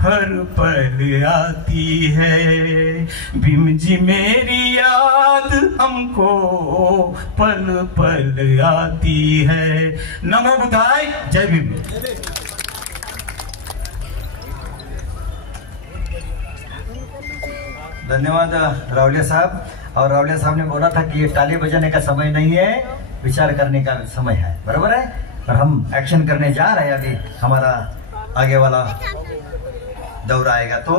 हर पल आती है, भीम जी मेरी याद हमको पल पल आती है। नमो बुद्धाय, जय भीम। धन्यवाद रावलिया साहब। और रावलिया साहब ने बोला था कि ये ताली बजाने का समय नहीं है, विचार करने का समय है, बरोबर है। और हम एक्शन करने जा रहे हैं। अभी हमारा आगे वाला दौरा आएगा। तो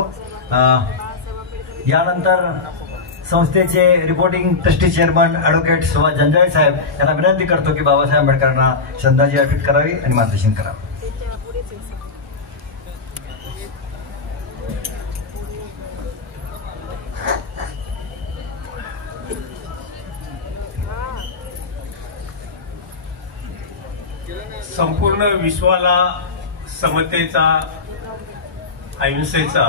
यानंतर संस्थेचे reporting trustee chairman advocate Subhash Janjale साहेब यांना विनंती करतो की बाबासाहेब आंबेडकरांना श्रद्धांजली अर्पित करावी आणि मार्गदर्शन करावं। संपूर्ण विश्वाला समतेचा, अहिंसेचा,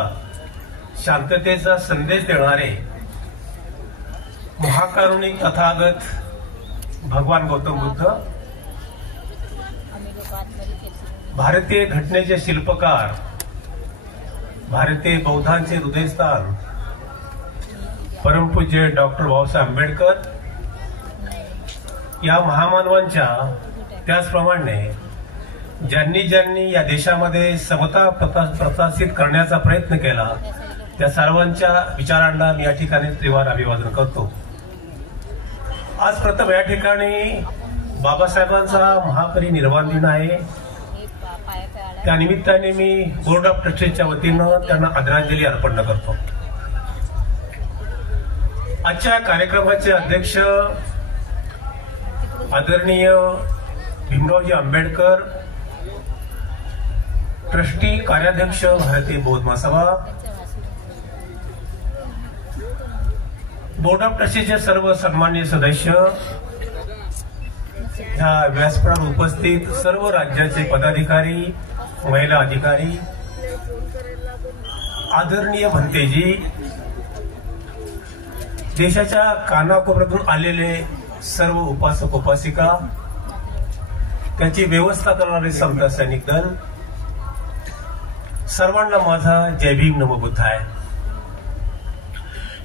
शांततेचा संदेश देणारे महाकारुणिक तथागत भगवान गौतम बुद्ध, भारतीय घटनेचे शिल्पकार, भारतीय बौद्धांचे हृदयस्थान परमपूज्य डॉक्टर बाबासाहेब आंबेडकर या महामानवांच्या, त्याचप्रमाणे ज्यांनी या देशामध्ये समता प्रस्थापित करण्याचा प्रयत्न केला त्या सर्वांच्या विचारांना मी या ठिकाणी त्रिवार अभिवादन करतो। आज प्रथम या ठिकाणी बाबासाहेबांचा महापरिनिर्वाण दिन आहे। त्या निमित्ताने मी बोर्ड ऑफ ट्रस्टीच्या वतीनं त्यांना आदरांजली अर्पण करतो। आजच्या कार्यक्रमाचे अध्यक्ष आदरणीय भीमरावजी आंबेडकर, ट्रस्टी कार्याध्यक्ष भारतीय बौद्ध महासभा, बोर्ड ऑफ ट्रस्टीचे सर्व सन्माननीय सदस्य, या व्यासपीठावर उपस्थित सर्व राज्याचे पदाधिकारी, महिला अधिकारी, आदरणीय भंतेजी, देशाच्या कानाकोपऱ्यातून आलेले सर्व उपासक उपासिका, त्याची व्यवस्था करणारे समता सैनिक दल, सर्वांना माझा जय भीम नमो बुद्धाय.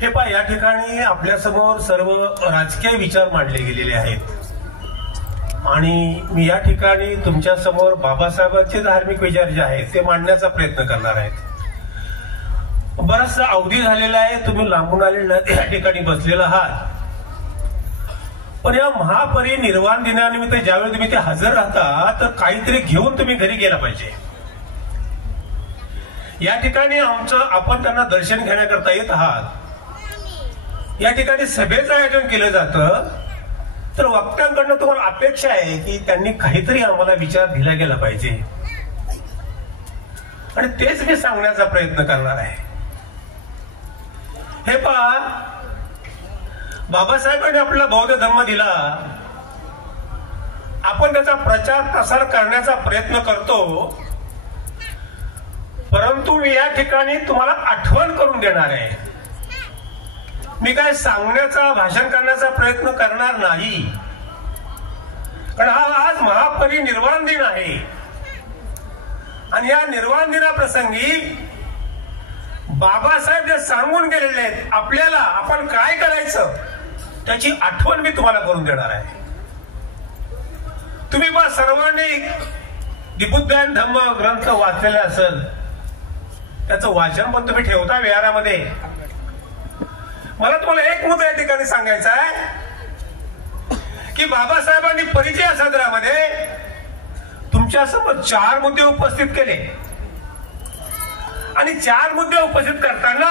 हे पहा, या ठिकाणी आपल्यासमोर सर्व राजकीय विचार मांडले गेलेले आहेत आणि मी या ठिकाणी तुमच्या समोर बाबासाहेबांचे धार्मिक विचार जे आहेत ते मांडण्याचा प्रयत्न करणार आहेत. बराचसा अवधी झालेला आहे, तुम्ही लांबून आलेला या ठिकाणी बसलेला आहात, पण या महापरिनिर्वाण दिनानिमित्त ज्यावेळी तुम्ही ते हजर राहता तर काहीतरी घेऊन तुम्ही घरी गेला पाहिजे. या ठिकाणी आपण त्यांना दर्शन घेण्याकरता येत आहात. या ठिकाणी सभेचं आयोजन केलं जातं, तर वक्त्यांकडनं तुम्हाला अपेक्षा आहे की त्यांनी काहीतरी आम्हाला विचार दिला गेला पाहिजे आणि तेच मी सांगण्याचा प्रयत्न करणार आहे. हे पहा, बाबासाहेबांनी आपला बौद्ध धर्म दिला, आपण त्याचा प्रचार प्रसार करण्याचा प्रयत्न करतो, परंतु मी या ठिकाणी तुम्हाला आठवण करून देणार आहे. मी काय सांगण्याचा भाषण करण्याचा प्रयत्न करणार नाही, कारण हा आज महापरिनिर्वाण दिन आहे आणि या निर्वाण दिनाप्रसंगी बाबासाहेब जे सांगून गेलेले आहेत आपल्याला, आपण काय करायचं त्याची आठवण मी तुम्हाला करून देणार आहे. तुम्ही बा सर्वांनी दिबुद्धान धम्म ग्रंथ वाचलेला असेल, त्याचं वाचन पण तुम्ही ठेवता विहारामध्ये. मला तुम्हाला एक मुद्दा या ठिकाणी सांगायचा आहे की बाबासाहेबांनी परिचय सदरामध्ये तुमच्यासमोर 4 मुद्दे उपस्थित केले आणि 4 मुद्दे उपस्थित करताना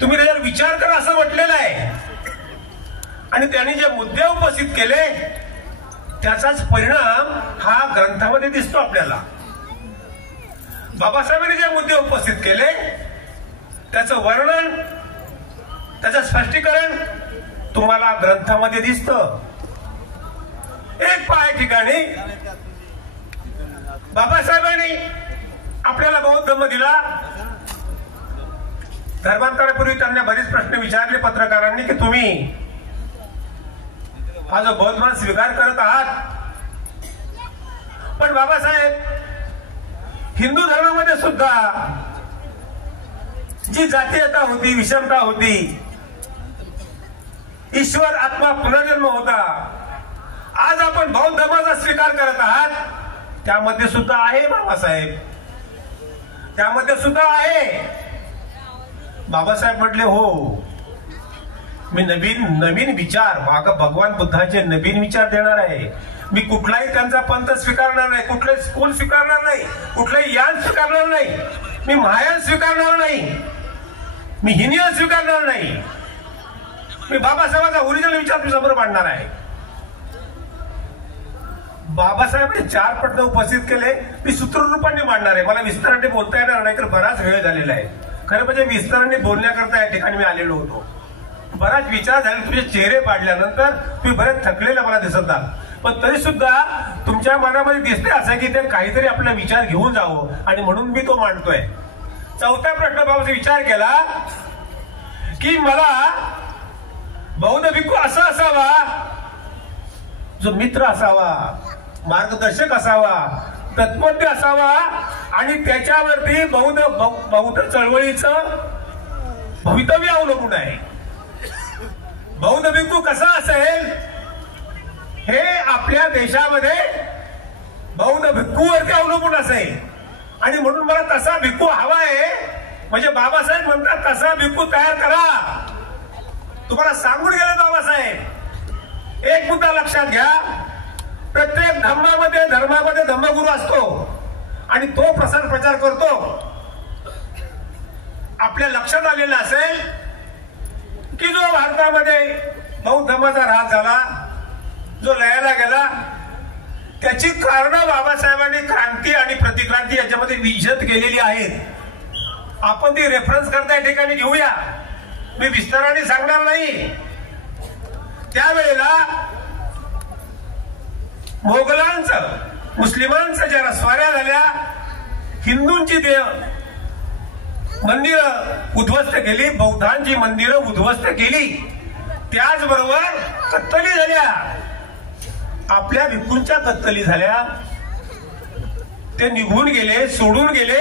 तुम्ही त्याच्यावर विचार करा असं म्हटलेलं आहे आणि त्यांनी जे मुद्दे उपस्थित केले त्याचाच परिणाम हा ग्रंथामध्ये दिसतो आपल्याला. बाबासाहेबांनी जे मुद्दे उपस्थित केले त्याचं वर्णन, त्याचं स्पष्टीकरण तुम्हाला ग्रंथामध्ये दिसतं. एक पाय ठिकाणी बाबासाहेबांनी आपल्याला बौद्ध धर्म दिला. धर्मांतरापूर्वी त्यांना बरेच प्रश्न विचारले पत्रकारांनी की तुम्ही हा जो बौद्ध धर्म स्वीकार करत आहात, पण बाबासाहेब हिंदू धर्मामध्ये सुद्धा जी जातीयता होती, विषमता होती, ईश्वर आत्मा पुनर्जन्म होता, आज आपण बौद्ध धर्माचा स्वीकार करत आहात, त्यामध्ये सुद्धा आहे बाबासाहेब, त्यामध्ये सुद्धा आहे. बाबासाहेब म्हटले हो, मी नवीन विचार, भगवान बुद्धाचे नवीन विचार देणार आहे. मी कुठलाही त्यांचा पंथ स्वीकारणार नाही, कुठलाही स्कूल स्वीकारणार नाही, कुठलाही यान स्वीकारणार नाही, मी महायान स्वीकारणार नाही, मी हिनियन स्वीकारणार नाही. मी बाबासाहेबांचा ओरिजिनल विचार तुझ्याबरोबर मांडणार आहे. बाबासाहेबांनी 4 प्रश्न उपस्थित केले, मी सूत्ररूपांनी मांडणार आहे. मला विस्ताराने बोलता येणार नाही, कारण बराच वेळ झालेला आहे. खरं म्हणजे विस्ताराने बोलण्याकरता या ठिकाणी मी आलेलो होतो. बराच विचार झाले, तुझे चेहरे पाडल्यानंतर तुम्ही बरेच थकलेला मला दिसत आहात, पण तरी सुद्धा तुमच्या मनामध्ये दिसते असं की ते काहीतरी आपला विचार घेऊन जावं आणि म्हणून मी तो मांडतोय. 4था प्रश्न बाबाचा विचार केला की मला बौद्ध भिक्खू असा असावा जो मित्र असावा, मार्गदर्शक असावा, तत्वज्ञ असावा आणि त्याच्यावरती बौद्ध चळवळीचं भवितव्य अवलंबून आहे. बौद्ध भिक्खू कसा असेल हे आपल्या देशामध्ये बौद्ध भिक्खूवरती अवलंबून असेल आणि म्हणून मला तसा भिक्खू हवा आहे. म्हणजे बाबासाहेब म्हणतात तसा भिक्खू तयार करा. तुम्हाला सांगून गेले बाबासाहेब. एक मुद्दा लक्षात घ्या, प्रत्येक धर्मामध्ये धर्मगुरू असतो आणि तो प्रचार करतो. आपल्या लक्षात आलेलं असेल की जो भारतामध्ये बौद्ध धर्माचा ऱ्हास झाला, जो लयाला गेला, त्याची कारणं बाबासाहेबांनी क्रांती आणि प्रतिक्रांती याच्यामध्ये विशद केलेली आहेत. आपण ती रेफरन्स करता या ठिकाणी घेऊया, मी विस्ताराने सांगणार नाही. त्यावेळेला मोगलांचं, मुस्लिमांचं ज्या स्वाऱ्या झाल्या, हिंदूंची मंदिरं उद्ध्वस्त केली, बौद्धांची मंदिरं उद्ध्वस्त केली, त्याचबरोबर कत्तली झाल्या, आपल्या भिक्खूंच्या कत्तली झाल्या. ते निघून गेले, सोडून गेले,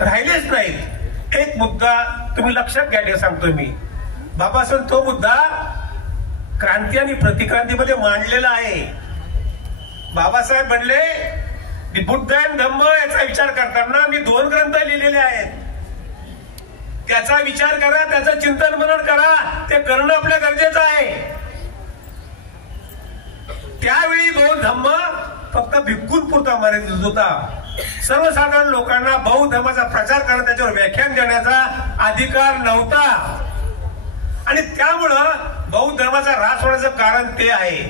राहिलेच नाहीत. एक मुद्दा तुम्ही लक्षात घ्या, सांगतो मी. बाबासाहेब तो मुद्दा क्रांती आणि प्रतिक्रांतीमध्ये मांडलेला आहे. बाबासाहेब म्हणले बुद्ध आणि धम्म याचा विचार करताना मी 2 ग्रंथ लिहिलेले आहेत. त्याचा विचार करा, त्याचं चिंतन मनन करा, ते करणं आपल्या गरजेचं आहे. त्यावेळी बौद्ध धम्म फक्त भिक्खूंपुरता मर्यादित होता. सर्वसाधारण लोकांना बौद्ध धर्माचा प्रचार करणं, त्याच्यावर व्याख्यान देण्याचा अधिकार नव्हता. आणि त्यामुळं बौद्ध धर्माचा ऱ्हास होण्याचं कारण ते आहे.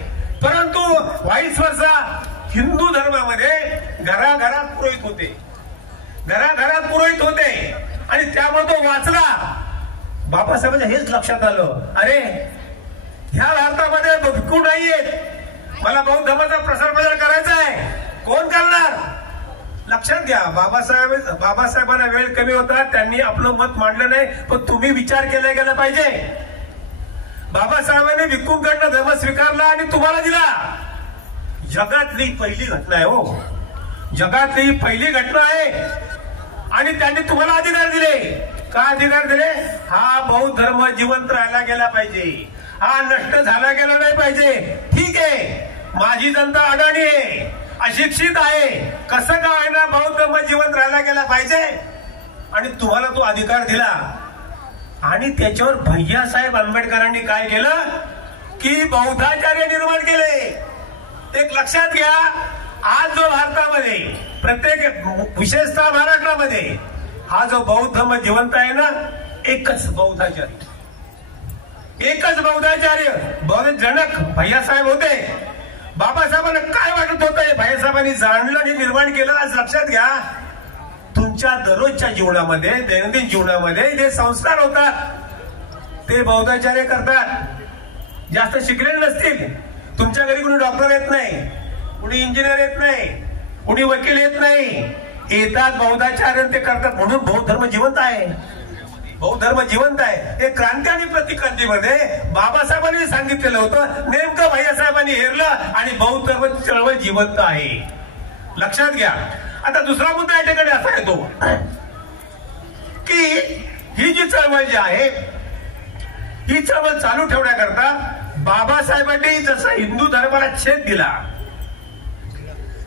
परंतु वाईस वर्षा हिंदू धर्मामध्ये घराघरात पुरोहित होते, घराघरात पुरोहित होते, आणि त्यामुळे तो वाचला. बाबासाहेबांच्या हेच लक्षात आलं, अरे ह्या भारतामध्ये भिक्खू नाहीयेत, मला बौद्ध धर्माचा प्रसार करायचा आहे, कोण करणार? लक्षात घ्या, बाबासाहेबांना वेळ कमी होता, त्यांनी आपलं मत मांडलं नाही, पण तुम्ही विचार केला गेला पाहिजे. बाबासाहेबांनी भिक्खूंकडनं धर्म स्वीकारला आणि तुम्हाला दिला. जगातली पहिली घटना आहे, हो, जगातली पहिली घटना आहे. आणि त्यांनी तुम्हाला अधिकार दिले. का अधिकार दिले? हा बौद्ध धर्म जिवंत राहायला गेला पाहिजे, हा नष्ट झाला गेला नाही पाहिजे. ठीक आहे, माझी जनता अडाणी आहे, अशिक्षित आहे, कसं काय आहे ना, बौद्ध धर्म जिवंत राहायला गेला पाहिजे, आणि तुम्हाला तो अधिकार दिला. आणि त्याच्यावर भैयासाहेब आंबेडकरांनी काय केलं की बौद्धाचार्य निर्माण केले. एक लक्षात घ्या, आज जो भारतामध्ये प्रत्येक विशेषतः महाराष्ट्रामध्ये हा जो बौद्ध धर्म जिवंत आहे ना, एकच बौद्धाचार्य, एकच बौद्धाचार्य बौद्ध जनक भैयासाहेब होते. बाबासाहेबांना काय वाटत होतं, भैयासाहेबांनी जाणलं आणि निर्माण केलं. आज लक्षात घ्या, तुमच्या दररोजच्या जीवनामध्ये, दैनंदिन जीवनामध्ये जे संस्कार होतात ते बौद्धाचार्य करतात. जास्त शिकलेले नसतील, तुमच्या घरी कुणी डॉक्टर येत नाही, कुणी इंजिनियर येत नाही, कुणी वकील येत नाही, येतात बौद्धाचार्य, ते करतात. म्हणून बौद्ध धर्म जिवंत आहे, बौद्ध धर्म जिवंत आहे. हे क्रांती आणि प्रतिक्रांतीमध्ये बाबासाहेबांनी सांगितलेलं होतं, नेमकं भैयासाहेबांनी हेरलं आणि बौद्ध धर्म चळवळ जिवंत आहे. लक्षात घ्या. आता दुसरा मुद्दा या ठिकाणी असा येतो की ही जी चळवळ जी आहे, ही चळवळ चालू ठेवण्याकरता बाबासाहेबांनी जसं हिंदू धर्माला छेद दिला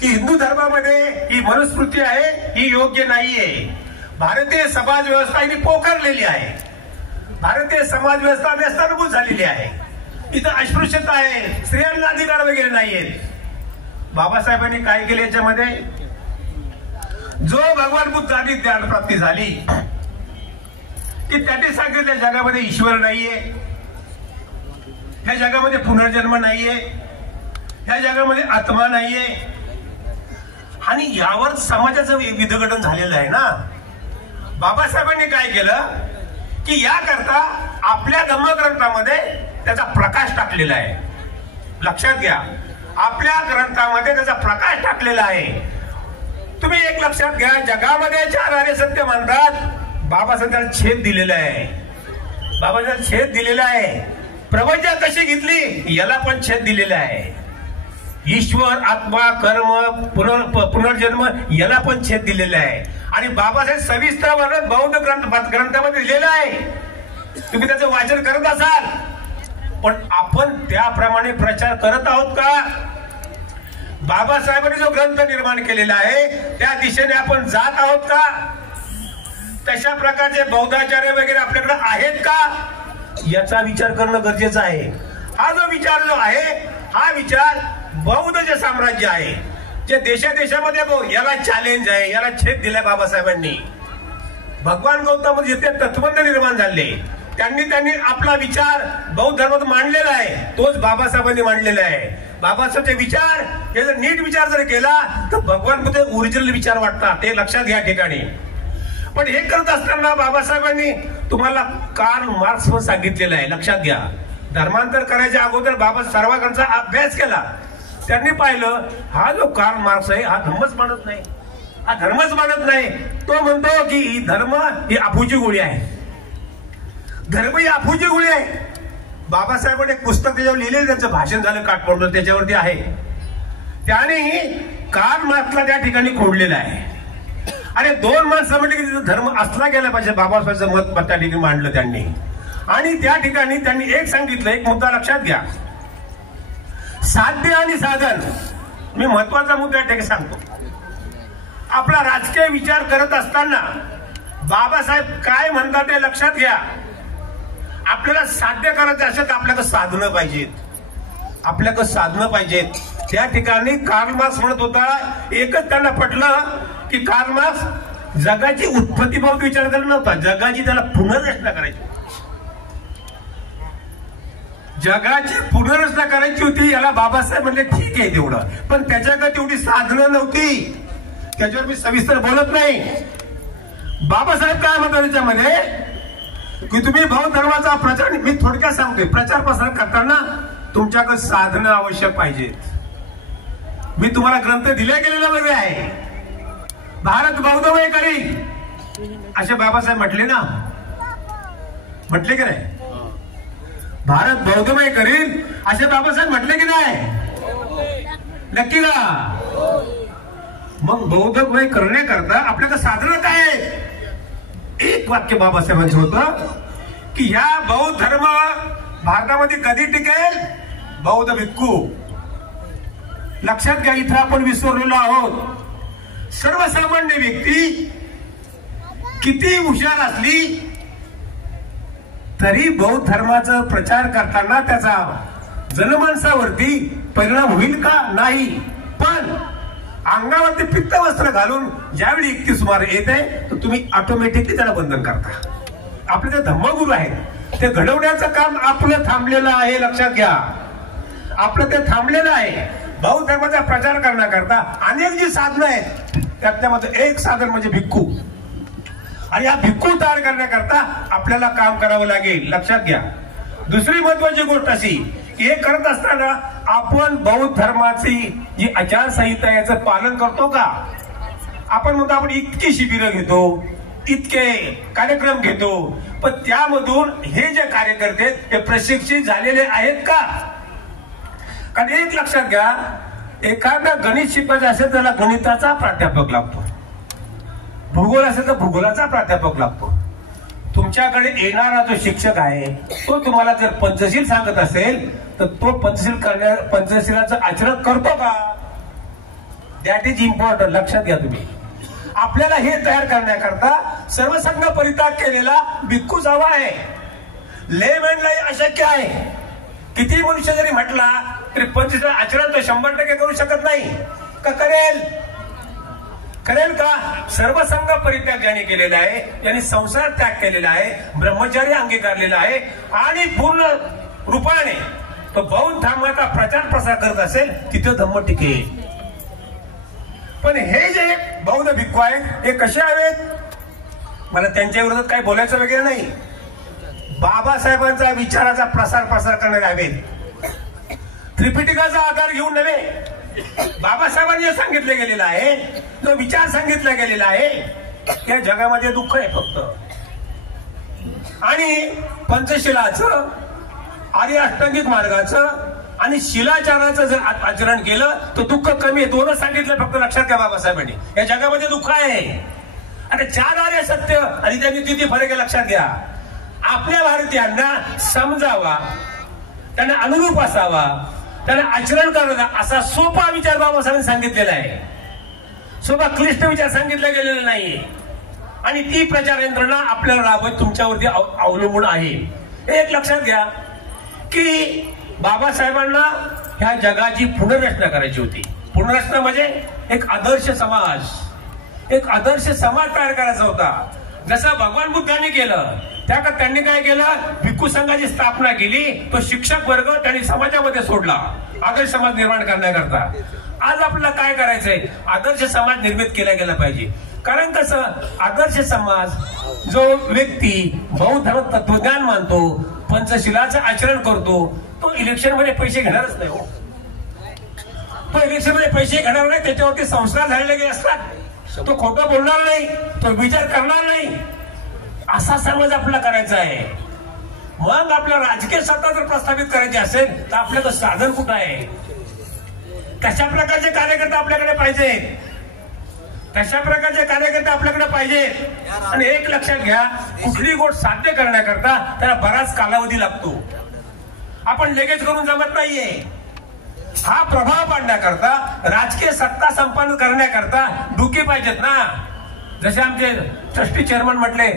की हिंदू धर्मामध्ये ही मनुस्मृती आहे, ही योग्य नाहीये, भारतीय समाज व्यवस्था ही पोखरलेली आहे, भारतीय समाज व्यवस्था नेस्तनाबूत झालेली आहे, इथं अस्पृश्यता आहे, स्त्रियांना अधिकार वगैरे नाहीयेत. बाबासाहेबांनी काय केले याच्यामध्ये, जो भगवान बुद्धांनी ज्ञान प्राप्ती झाली की त्यांनी सांगितलं जगामध्ये ईश्वर नाहीये, ह्या जगामध्ये पुनर्जन्म नाहीये, ह्या जगामध्ये आत्मा नाहीये, आणि यावर समाजाचं विघटन झालेलं आहे ना. बाबासाहेबांनी काय केलं की याकरता आपल्या धम्मग्रंथामध्ये त्याचा प्रकाश टाकलेला आहे. लक्षात घ्या, आपल्या ग्रंथामध्ये त्याचा प्रकाश टाकलेला आहे. तुम्ही एक लक्षात घ्या, जगामध्ये 4 आर्य सत्य म्हणतात, बाबासाहेबांनी छेद दिलेला आहे, बाबासाहेब छेद दिलेला आहे. प्रवचन कशी घेतली याला पण छेद दिलेला आहे. ईश्वर, आत्मा, कर्म, पुनर्जन्म याला पण छेद दिलेला आहे. आणि बाबासाहेब सविस्तर वर्णन बौद्ध ग्रंथामध्ये दिलेलं आहे. तुम्ही त्याचं वाचन करत असाल, पण आपण त्याप्रमाणे प्रचार करत आहोत का? बाबासाहेबांनी जो ग्रंथ निर्माण केलेला आहे त्या दिशेने आपण जात आहोत का? तशा प्रकारचे बौद्धाचार्य वगैरे आपल्याकडे आहेत का, याचा विचार करणं गरजेचं आहे. हा जो विचार जो आहे, हा विचार बौद्ध जे साम्राज्य आहे, जे देशादेशामध्ये याला चॅलेंज आहे, याला छेद दिलाय बाबासाहेबांनी. भगवान गौतम जिथे तत्वज्ञ निर्माण झाले, त्यांनी आपला विचार बौद्ध धर्मात मांडलेला आहे, तोच बाबासाहेबांनी मांडलेला आहे. बाबासाहेबचे विचार हे जर नीट विचार जर केला तर भगवान बुद्ध ओरिजिनल विचार वाटतात, ते लक्षात घ्या ठिकाणी. पण हे करत असताना बाबासाहेबांनी तुम्हाला कार्ल मार्क्स पण सांगितलेलं आहे, लक्षात घ्या. धर्मांतर करायच्या अगोदर बाबा सर्वांचा अभ्यास केला, त्यांनी पाहिलं हा जो कार्ल मार्क्स आहे हा धम्मच मानत नाही, हा धर्मच मानत नाही. तो म्हणतो की धर्म ही अफूची गोळी आहे, धर्म ही अफूची गोळी आहे. बाबासाहेबांनी एक पुस्तक त्याच्यावर लिहिलेलं, त्यांचं भाषण झालं काठमांडूला, त्याच्यावरती आहे. त्याने कार्ल मार्क्सला त्या ठिकाणी खोडलेलं आहे. अरे दोन माणसं म्हटले की तिथं धर्म असला गेला पाहिजे. बाबासाहेबांचं मत त्या ठिकाणी मांडलं त्यांनी. आणि त्या ठिकाणी त्यांनी एक सांगितलं, एक मुद्दा लक्षात घ्या, साध्य आणि साधन. मी महत्वाचा मुद्दा ठिकाणी सांगतो. आपला राजकीय विचार करत असताना बाबासाहेब काय म्हणतात ते लक्षात घ्या. आपल्याला साध्य करायचं असेल तर आपल्याकडे साधनं पाहिजेत, आपल्याकडे साधनं पाहिजेत. त्या ठिकाणी कार्ल मार्क्स म्हणत होता, एकच त्यांना पटलं की कार्ल मार्क्स जगाची उत्पत्तीबाबत विचार करत नव्हता, जगाची त्याला पुनर्रचना करायची, जगाची पुनर्रचना करायची होती. याला बाबासाहेब म्हणले ठीक आहे तेवढं, पण त्याच्याकडे तेवढी साधनं नव्हती. त्याच्यावर मी सविस्तर बोलत नाही. बाबासाहेब काय म्हणतात त्याच्यामध्ये की तुम्ही बौद्ध धर्माचा प्रचार, मी थोडक्यात सांगतोय, प्रचार प्रसार करताना तुमच्याकडे साधनं आवश्यक पाहिजेत. मी तुम्हाला ग्रंथ दिले गेलेला वगैरे आहे. भारत बौद्धमय करील असे बाबासाहेब म्हटले ना, म्हटले की नाही? भारत बौद्धमय करील असे बाबासाहेब म्हटले की नाही? नक्की का? मग बौद्धमय करण्याकरता आपल्याकडे साधनं काय आहे? एक वाक्य बाबासाहेबांचं होतं की या बौद्ध धर्म भारतामध्ये कधी टिकेल? बौद्ध भिक्खू. लक्षात घ्या, इथं आपण विसरलेलो आहोत. सर्वसामान्य व्यक्ती किती हुशार असली तरी बौद्ध धर्माचा प्रचार करताना त्याचा जनमानसावरती परिणाम होईल का? नाही. पण अंगावरती पित्त वस्त्र घालून ज्यावेळी 31 सुमारे येते तर तुम्ही ऑटोमॅटिकली त्याला बंधन करता. आपले जे धम्मगुरू आहेत ते घडवण्याचं काम आपलं थांबलेलं आहे. लक्षात घ्या, आपलं ते थांबलेलं आहे. बौद्ध धर्माचा प्रचार करण्याकरता अनेक जी साधनं आहेत त्याच्यामध्ये एक साधन म्हणजे भिक्खू. आणि या भिक्खू तयार करण्याकरता आपल्याला काम करावं लागेल. लक्षात घ्या. दुसरी महत्वाची गोष्ट अशी की हे करत असताना आपण बौद्ध धर्माची जी आचारसंहिता आहे याचं पालन करतो का? आपण म्हणतो आपण इतकी शिबिरं घेतो, इतके कार्यक्रम घेतो, पण त्यामधून हे जे कार्यकर्ते ते प्रशिक्षित झालेले आहेत का? कारण एक लक्षात घ्या, एखादा गणित शिकवायचं असेल त्याला गणिताचा प्राध्यापक लागतो, भूगोल असेल तर भूगोलाचा प्राध्यापक लागतो. तुमच्याकडे येणारा जो शिक्षक आहे तो तुम्हाला जर पंचशील सांगत असेल तर तो पंचशीलाचं आचरण करतो का? That is important. लक्षात घ्या तुम्ही. आपल्याला हे तयार करण्याकरता सर्वसंग परित्याग केलेला भिक्खूच हवा आहे. लेमॅनला अशक्य आहे. किती मनुष्य जरी म्हटला तरी पंचशील आचरण तो 100% करू शकत नाही. का करेल? करेल का? सर्वसंग परित्याग ज्याने केलेला आहे, ज्याने संसार त्याग केलेला आहे, ब्रह्मचर्य अंगीकारलेला आहे आणि पूर्ण रूपाने तो बौद्ध धर्माचा प्रचार प्रसार करत असेल तिथे धम्म टिकेल. पण हे जे बौद्ध भिक्खू आहेत हे कसे हवेत? मला त्यांच्या विरोधात काही बोलायचं वगैरे नाही. बाबासाहेबांचा विचाराचा प्रसार करणारे हवेत. त्रिपिटकाचा आधार घेऊन नव्हे, बाबासाहेबांनी जे सांगितलं गेलेलं आहे, जो विचार सांगितला गेलेला आहे, त्या जगामध्ये दुःख आहे फक्त. आणि पंचशिलाचं, आर्य अष्टांगिक मार्गाचं आणि शिलाचाराचं जर आचरण केलं तर दुःख कमी आहे. दोनच सांगितलं फक्त. लक्षात घ्या बाबासाहेबांनी, या जगामध्ये दुःख आहे. आणि 4 आर्य सत्य आणि त्यांनी किती फरक आहे लक्षात घ्या. आपल्या भारतीयांना समजावा, त्यांना अनुरूप असावा, त्याला आचरण करायला असा सोपा विचार बाबासाहेबांनी सांगितलेला आहे. सोपा क्लिष्ट विचार सांगितला गेलेला नाहीये. आणि ती प्रचार यंत्रणा आपल्याला राबवत तुमच्यावरती अवलंबून आहे. एक लक्षात घ्या की बाबासाहेबांना ह्या जगाची पुनर्रचना करायची होती. पुनर्रचना म्हणजे एक आदर्श समाज, एक आदर्श समाज तयार करायचा होता. जसं भगवान बुद्धांनी केलं, त्यात त्यांनी काय केलं? भिक्खू संघाची स्थापना केली. तो शिक्षक वर्ग त्यांनी समाजामध्ये सोडला आदर्श समाज निर्माण करण्याकरता. आज आपल्याला काय करायचंय? आदर्श समाज निर्मित केला गेला पाहिजे. कारण कसं, आदर्श समाज जो व्यक्ती बौद्ध धर्म तत्वज्ञान मानतो, पंचशिलाचं आचरण करतो, तो इलेक्शन मध्ये पैसे घेणारच नाही. तो इलेक्शन मध्ये पैसे घेणार नाही. त्याच्यावरती संस्कार झालेले असतात. तो खोटं बोलणार नाही, तो विचार करणार नाही, असा समाज आपल्याला करायचा आहे. मग आपल्याला राजकीय सत्ता जर प्रस्थापित करायची असेल तर आपल्याला साधन कुठं आहे? कशा प्रकारचे कार्यकर्ते आपल्याकडे पाहिजे, कशा प्रकारचे कार्यकर्ते आपल्याकडे पाहिजे. आणि एक लक्षात घ्या, कुठली गोष्ट साध्य करण्याकरता त्याला बराच कालावधी लागतो. आपण लगेच करून जमत नाहीये. हा प्रभाव पाडण्याकरता, राजकीय सत्ता संपन्न करण्याकरता डुके पाहिजेत ना. जसे आमचे ट्रस्टी चेअरमन म्हटले,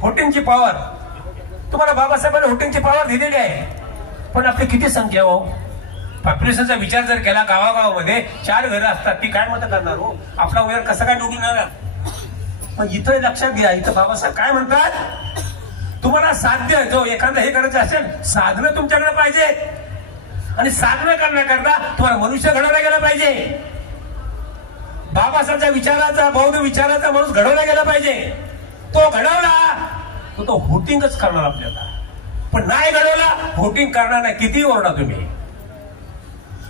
होटिंगची पॉवर. तुम्हाला बाबासाहेबांनी होटिंगची पॉवर दिलेली आहे, पण आपली किती संख्या हो? पॉप्युलेशनचा विचार जर केला, गावागावामध्ये 4 घरं असतात, ती काय मतं करणार हो? आपला उदय कसं काय निवडून येणार? पण इथं लक्षात घ्या, इथं बाबासाहेब काय म्हणतात, तुम्हाला साध्य जो एखादं हे करायचं असेल, साधनं तुमच्याकडे पाहिजे. आणि साधनं करण्याकरता तुम्हाला मनुष्य घडवला गेला पाहिजे. बाबासाहेबच्या विचाराचा, बौद्ध विचाराचा माणूस घडवला गेला पाहिजे. तो घडवला तो व्होटिंगच करणार आपल्याला. पण नाही घडवला, व्होटिंग करणार नाही, किती ओरडा तुम्ही.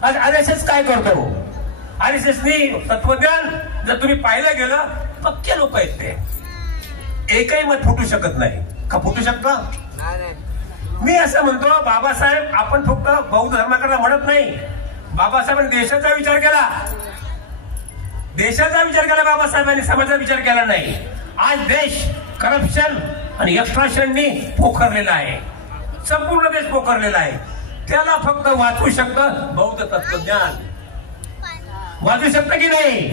आज RSS काय करतो? RSSनी तत्वज्ञान जर तुम्ही पाहिलं गेलं, पक्के लोक आहेत ते. एकही मत फुटू शकत नाही का? फुटू शकतं? मी असं म्हणतो, बाबासाहेब आपण फक्त बौद्ध धर्माकडे म्हणत नाही, बाबासाहेबांनी देशाचा विचार केला. देशाचा विचार केला बाबासाहेबांनी, समाजाचा विचार केला नाही. आज देश करप्शन आणि एक्स्ट्रॅक्शननी पोखरलेला आहे, संपूर्ण देश पोखरलेला आहे. त्याला फक्त वाचवू शकतं बौद्ध तत्वज्ञान. वाचवू शकतं की नाही?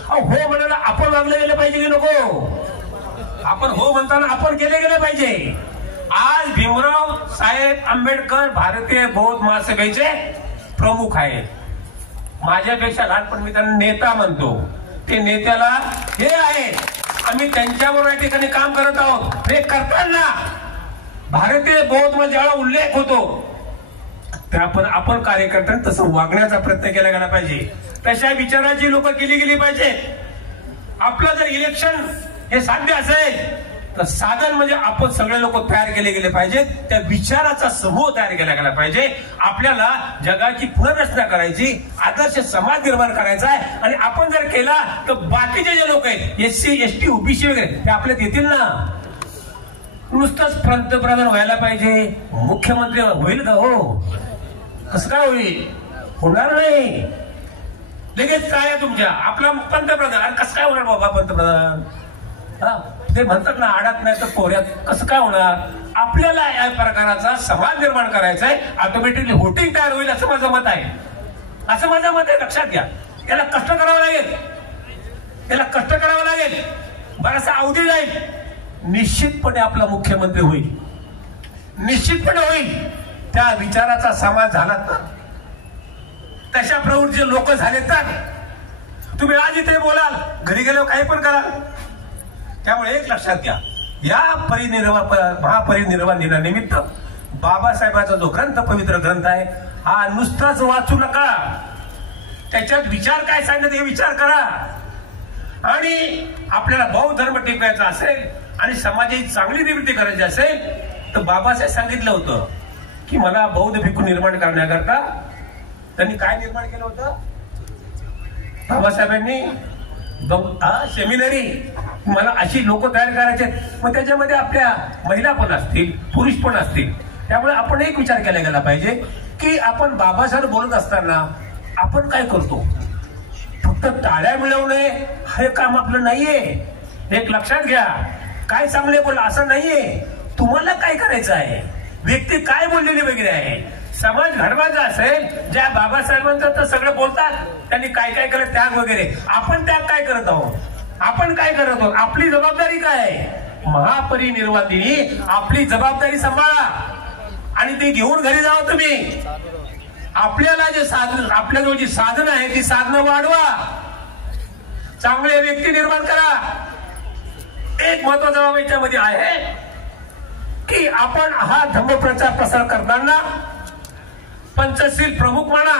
हो म्हणाला आपण वागलं गेलं पाहिजे की नको? आपण हो म्हणताना आपण केले गेले पाहिजे. आज भीमराव साहेब आंबेडकर भारतीय बौद्ध महासभेचे प्रमुख आहेत. माझ्यापेक्षा लहानपण मी त्यांना नेता म्हणतो. ते नेत्याला हे आहे, आम्ही त्यांच्याबरोबर या ठिकाणी काम करत आहोत. हे करताना भारतीय बौद्ध मध्ये ज्यावेळा उल्लेख होतो, आपण कार्यकर्त्यांनी तसं वागण्याचा प्रयत्न केला गेला पाहिजे. तशा विचाराची लोक केली गेली पाहिजे. आपलं जर इलेक्शन हे साध्य असेल तर साधन म्हणजे आपण सगळे लोक तयार केले गेले पाहिजेत. त्या विचाराचा समूह तयार केला गेला पाहिजे. आपल्याला जगाची पुनर्रचना करायची, आदर्श समाज निर्माण करायचा आहे. आणि आपण जर केला तर बाकीचे जे लोक आहेत, SC ST OBC वगैरे, ते आपल्यात येतील ना. नुसतंच पंतप्रधान व्हायला पाहिजे, मुख्यमंत्री होईल का? हो, कसं काय होईल? होणार नाही. लगेच काय आहे तुमच्या आपला पंतप्रधान, कसं काय होणार बाबा पंतप्रधान? ते म्हणतात ना, आडात नाही तर पोऱ्यात, कसं काय होणार? आपल्याला या प्रकाराचा समाज निर्माण करायचा आहे. ऑटोमॅटिकली व्होटिंग तयार होईल असं माझं मत आहे. असं माझं मत आहे. लक्षात घ्या, याला कष्ट करावं लागेल, याला कष्ट करावं लागेल, बराचसा अवधी जाईल. निश्चितपणे आपला मुख्यमंत्री होईल, निश्चितपणे होईल. त्या विचाराचा समाज झाला तर, तशा प्रवृत्तीचे लोक झाले तर तुम्ही आज इथे बोलाल, घरी गेल्यावर काही पण कराल. त्यामुळे एक लक्षात घ्या, या महापरिनिर्वाण दिनानिमित्त बाबासाहेबांचा जो ग्रंथ, पवित्र ग्रंथ आहे, हा नुसताच वाचू नका. त्याच्यात विचार काय सांगतात हे विचार करा. आणि आपल्याला बौद्ध धर्म टिकवायचा असेल आणि समाजाची चांगली निर्मिती करायची असेल तर बाबासाहेब सांगितलं होतं की मला बौद्ध भिक्खू निर्माण करण्याकरता त्यांनी काय निर्माण केलं होतं? बाबासाहेबांनी सेमिनरी, मला अशी लोक तयार करायचे. मग त्याच्यामध्ये आपल्या महिला पण असतील, पुरुष पण असतील. त्यामुळे आपण एक विचार केला गेला पाहिजे की आपण बाबासाहेब बोलत असताना आपण काय करतो? फक्त टाळ्या मिळवणे हे काम आपलं नाहीये. एक लक्षात घ्या, काय चांगले बोल असं नाहीये. तुम्हाला काय करायचं आहे, व्यक्ती काय बोललेली वगैरे आहे. समाज घडवायचा असेल, ज्या बाबासाहेबांचं तर सगळं बोलतात, त्यांनी काय काय केलं, त्याग वगैरे. आपण त्याग काय करत आहोत? आपण काय करत आहोत? आपली जबाबदारी काय आहे? महापरिनिर्वाण दिनी आपली जबाबदारी सांभाळा आणि ती घेऊन घरी जावं तुम्ही. आपल्याला जे साधन, आपल्याजवळ जी साधनं आहे ती साधनं वाढवा, चांगले व्यक्ती निर्माण करा. एक महत्वाचा बाब याच्यामध्ये आहे की आपण हा धम्मप्रचार प्रसार करताना पंचशील प्रमुख माना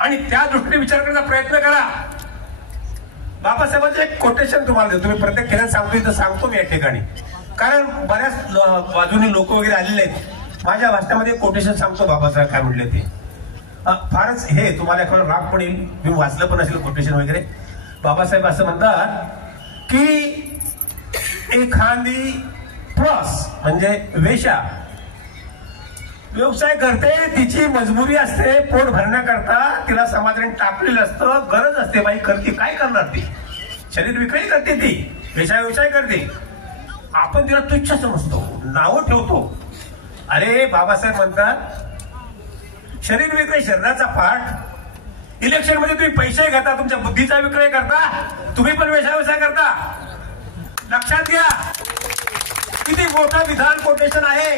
आणि त्या दृष्टीने विचार करण्याचा प्रयत्न करा. बाबासाहेबांचं एक कोटेशन तुम्हाला देतो, तुम्ही प्रत्येक ठिकाणी सांगतो, इथं सांगतो मी या ठिकाणी, कारण बऱ्याच बाजूने लोक वगैरे आलेले आहेत. माझ्या भाषणामध्ये कोटेशन सांगतो बाबासाहेब काय म्हणले ते. फारच हे तुम्हाला एखादं राग पण येईल, मी वाचलं पण असेल कोटेशन वगैरे. बाबासाहेब असं म्हणतात की एखादी प्रॉस म्हणजे वेश्या व्यवसाय करते, तिची मजबुरी असते, पोट भरण्याकरता तिला समाजाने टाकलेलं असतं, गरज असते, बाई करते, काय करणार ती, शरीर विक्री करते, ती व्यवसाय करते, आपण तिला तुच्छ समजतो, नावं ठेवतो. अरे बाबासाहेब म्हणतात शरीर विक्रय शरीराचा पाठ. इलेक्शन मध्ये तुम्ही पैसे घेता, तुमच्या बुद्धीचा विक्रय करता, तुम्ही पण व्यवसाय करता. लक्षात घ्या किती मोठं विधान कोटेशन आहे.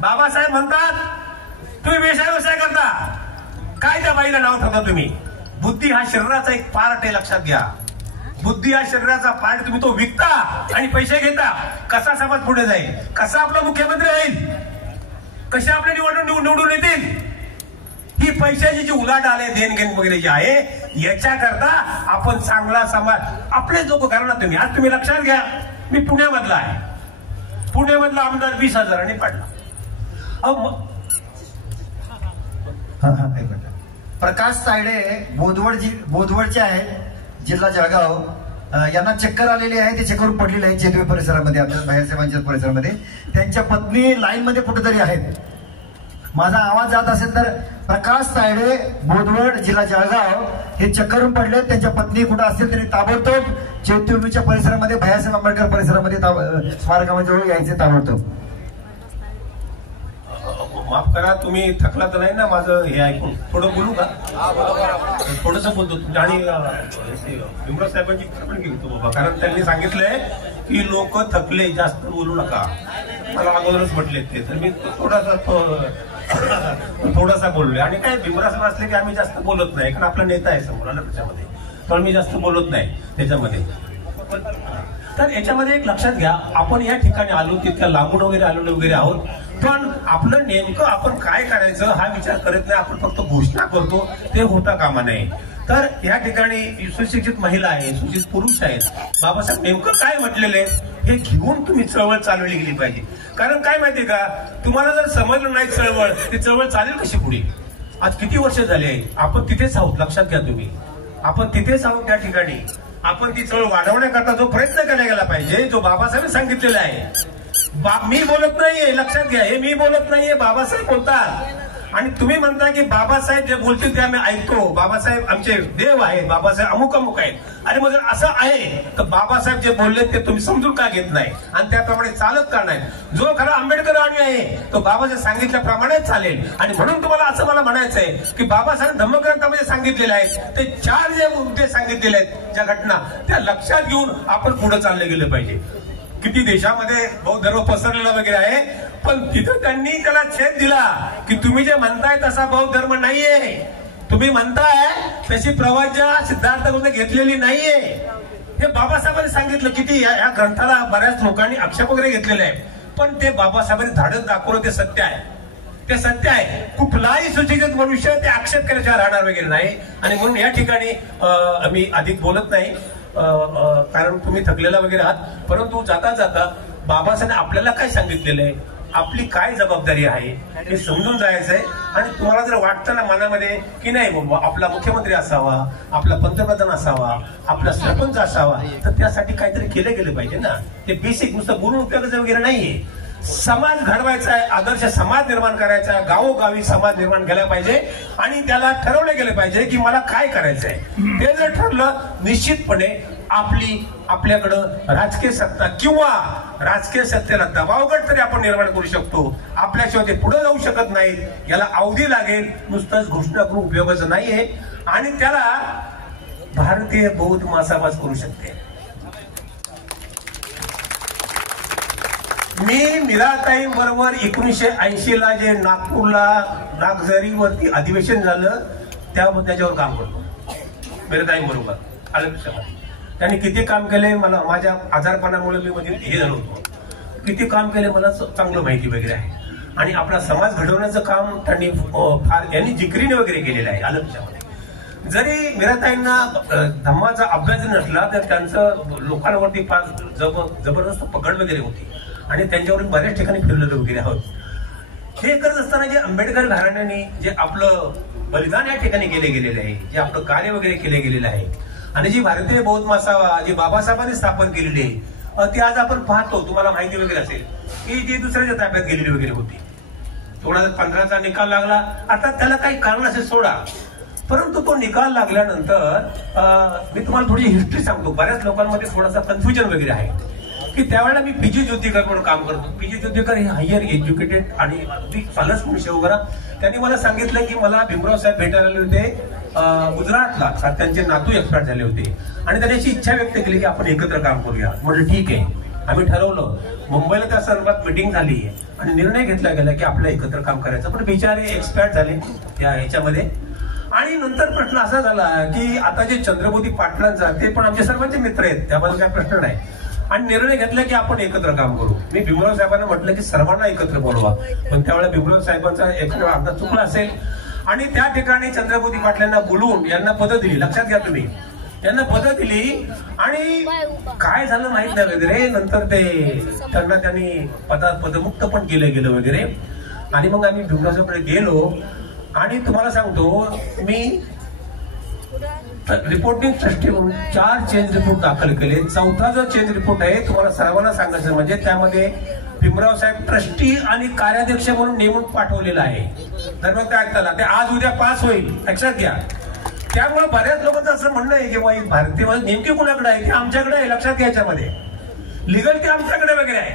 बाबासाहेब म्हणतात तुम्ही व्यवसाय करता, काय त्या बाईला नाव ठेवता तुम्ही. बुद्धी हा शरीराचा एक पार्ट आहे, लक्षात घ्या. बुद्धी हा शरीराचा पार्ट, तुम्ही तो विकता आणि पैसे घेता. कसा समाज पुढे जाईल, कसा आपला मुख्यमंत्री होईल, कसे आपले निवडून येतील, ही पैशाची जी उलाढाल आहे, देणघेण वगैरे जी आहे, याच्याकरता आपण चांगला समाज आपले लोक करा ना तुम्ही. आज तुम्ही लक्षात घ्या, मी पुण्यामधला आहे, पुण्यामधला आमदार 20,000 पडला. प्रकाश तायडे बोदवडचे आहेत, जिल्हा जळगाव. यांना चक्कर आलेली आहे, ते चक्करून पडलेले आहेत जेतवे परिसरामध्ये, आपल्या बाहेरसेवांच्या परिसरामध्ये. त्यांच्या पत्नी लाईन मध्ये कुठेतरी आहेत. माझा आवाज जात असेल तर प्रकाश तायडे, बोदवड, जिल्हा जळगाव हे चक्करून पडले. त्यांच्या पत्नी कुठे असतील तरी ताबडतोब चैत्यभूमीच्या परिसरामध्ये, भैयासाहेब आंबेडकर परिसरामध्ये स्मारकाजवळ यायचे ताबडतोब. माफ करा, तुम्ही थकला तर नाही ना माझं हे ऐकून. थोडं बोलू का, थोडंसं बोलतो. आणि भीमराव साहेबांची पण घेतो बाबा, कारण त्यांनी सांगितलंय की लोक थकले, जास्त बोलू नका. मला अगोदरच म्हटले ते, तर मी थोडासा बोललोय. आणि काय भीमराव साहेब असले की आम्ही जास्त बोलत नाही, कारण आपला नेता आहे समोर ना त्याच्यामध्ये, पण मी जास्त बोलत नाही त्याच्यामध्ये. तर याच्यामध्ये एक लक्षात घ्या, आपण या ठिकाणी आलो, तितक्या लागून वगैरे आलेलो वगैरे आहोत, पण आपलं नेमकं आपण काय करायचं हा विचार करत नाही. आपण फक्त घोषणा करतो, ते होता कामा नये. तर या ठिकाणी सुशिक्षित महिला आहे, सुशिक्षित पुरुष आहेत. बाबासाहेब नेमकं काय म्हटलेलं आहे हे घेऊन तुम्ही चळवळ चालवली गेली पाहिजे. कारण काय माहितीये का, तुम्हाला जर समजलं नाही चळवळ, ती चळवळ चालेल कशी पुढे. आज किती वर्ष झाले आपण तिथेच आहोत, लक्षात घ्या तुम्ही. आपण तिथेच आहोत त्या ठिकाणी. आपण ती चळवळ वाढवण्याकरता जो प्रयत्न केला गेला पाहिजे, जो बाबासाहेब सांगितलेला आहे. मी बोलत नाहीये, लक्षात घ्या, हे मी बोलत नाहीये, बाबासाहेब बोलतात. आणि तुम्ही म्हणता की बाबासाहेब जे बोलतील ते आम्ही ऐकतो, बाबासाहेब आमचे देव आहेत, बाबासाहेब अमुक आहेत. अरे मग जर असं आहे तर बाबासाहेब जे बोलले ते तुम्ही समजून का घेत नाही आणि त्याप्रमाणे चालत का नाही. जो खरा आंबेडकर आणि आहे तो बाबासाहेब सांगितल्याप्रमाणेच चालेल. आणि म्हणून तुम्हाला असं मला म्हणायचं आहे की बाबासाहेब धम्मग्रंथामध्ये सांगितलेले आहेत ते 4 जे उद्देश सांगितलेले आहेत, ज्या घटना, त्या लक्षात घेऊन आपण पुढे चालले गेले पाहिजे. किती देशामध्ये बौद्ध धर्म पसरलेला वगैरे आहे, पण तिथं त्यांनी त्याला छेद दिला की तुम्ही जे म्हणताय तसा बौद्ध धर्म नाहीये, तुम्ही म्हणताय तशी प्रवज्या सिद्धार्थाकडून घेतलेली नाहीये. हे बाबासाहेबांनी सांगितलं. किती या ग्रंथाला बऱ्याच लोकांनी आक्षेप वगैरे घेतलेले आहे, पण ते बाबासाहेबांनी धाडस दाखवलं, ते सत्य आहे, ते सत्य आहे. कुठलाही सुशिक्षित मनुष्य ते आक्षेप केल्याशिवाय राहणार वगैरे नाही. आणि म्हणून या ठिकाणी मी अधिक बोलत नाही, कारण तुम्ही थकलेला वगैरे आहात. परंतु जाता जाता बाबासाहेब आपल्याला काय सांगितलेलं आहे, आपली काय जबाबदारी आहे हे समजून जायचंय. आणि तुम्हाला जर वाटतं ना मनामध्ये की नाही बाबा आपला मुख्यमंत्री असावा, आपला पंतप्रधान असावा, आपला सरपंच असावा, तर त्यासाठी काहीतरी केलं गेलं पाहिजे ना. ते बेसिक नुसतं बोलून उपयोगाचं वगैरे नाहीये. समाज घडवायचा आहे, आदर्श समाज निर्माण करायचा आहे, गावोगावी समाज निर्माण केला पाहिजे. आणि त्याला ठरवले गेले पाहिजे की मला काय करायचंय. ते जर ठरलं, निश्चितपणे आपल्याकडं राजकीय सत्ता किंवा राजकीय सत्तेला दबावगट तरी आपण निर्माण करू शकतो. आपल्याशिवाय ते पुढे जाऊ शकत नाहीत. याला अवधी लागेल, नुसतंच घोषणा करून उपयोगाचं नाहीये. आणि त्याला भारतीय बौद्ध मासाबाज करू शकते. मी मीराताई बरोबर 1980 जे नागपूरला नागझरीवरती अधिवेशन झालं त्याच्यावर काम करतो. मीराताई बरोबर त्यांनी किती काम केले, मला माझ्या आजारपणामुळे मी मध्ये हे झालो होतो, किती काम केले मला चांगलं माहिती वगैरे आहे. आणि आपला समाज घडवण्याचं काम त्यांनी फार यांनी जिकरीने वगैरे केलेलं आहे. आलमच्यामध्ये जरी मीराताईंना धम्माचा अभ्यास नसला तर त्यांचं लोकांवरती फार जबरदस्त पकड वगैरे होती आणि त्यांच्यावर बऱ्याच ठिकाणी फिरलेलं वगैरे आहोत. हे करत असताना जे आंबेडकर घराण्याने जे आपलं बलिदान या ठिकाणी केले गेलेले आहे, जे आपलं कार्य वगैरे केले गेलेलं आहे, आणि जी भारतीय बौद्ध महासभा जी बाबासाहेबांनी स्थापन केलेली आहे ती आज आपण पाहतो, तुम्हाला माहिती वगैरे असेल की जी दुसऱ्याच्या ताब्यात गेलेली वगैरे होती. 2015चा निकाल लागला. आता त्याला काही कारण असे सोडा, परंतु तो निकाल लागल्यानंतर मी तुम्हाला थोडी हिस्ट्री सांगतो. बऱ्याच लोकांमध्ये थोडासा कन्फ्युजन वगैरे आहे की त्यावेळेला मी पीजी ज्योतिकर म्हणून काम करतो. पीजी ज्योतिकर हे हायर एज्युकेटेड आणि अगदी फलस मनुष्य वगैरे. त्यांनी मला सांगितलं की मला भीमराव साहेब भेटायला आले होते गुजरातला, त्यांचे नातू एक्सपायर झाले होते आणि त्यांनी अशी इच्छा व्यक्त केली की आपण एकत्र काम करूया. म्हटलं ठीक आहे. आम्ही ठरवलं. मुंबईला त्या संदर्भात मिटिंग झाली आणि निर्णय घेतला गेला की आपलं एकत्र काम करायचं. पण बिचारे एक्सपायर झाले त्या ह्याच्यामध्ये. आणि नंतर प्रश्न असा झाला की आता जे चंद्रमोदी पाटलांचा ते पण आमचे सर्वांचे मित्र आहेत, त्याबद्दल काही प्रश्न नाही. आणि निर्णय घेतला की आपण एकत्र काम करू. मी भीमराव साहेबांना म्हटलं की सर्वांना एकत्र बोलवा, पण त्यावेळेला भीमराव साहेबांचा एक अर्धा चुकला असेल आणि त्या ठिकाणी चंद्रमोदी पाटलांना बोलवून यांना पदं दिली. लक्षात घ्या तुम्ही, यांना पदं दिली आणि काय झालं माहित नाही वगैरे. नंतर ते त्यांना त्यांनी पदमुक्त पण केलं गेलं वगैरे. आणि मग आम्ही भीमराव साहेबांकडे गेलो आणि तुम्हाला सांगतो मी रिपोर्टिंग ट्रस्टी म्हणून 4 चेंज रिपोर्ट दाखल केले. 4था जो चेंज रिपोर्ट आहे तुम्हाला सर्वांना सांगायचं म्हणजे त्यामध्ये भीमराव साहेब ट्रस्टी आणि कार्याध्यक्ष म्हणून नेमून पाठवलेला आहे. तर मग काय ऐकताला ते आज उद्या पास होईल, लक्षात घ्या. त्यामुळे बऱ्याच लोकांचं असं म्हणणं आहे की बाई भारतीय नेमकी कुणाकडे आहे, ते आमच्याकडे आहे. लक्षात घ्या, याच्यामध्ये लिगल की आमच्याकडे वगैरे आहे.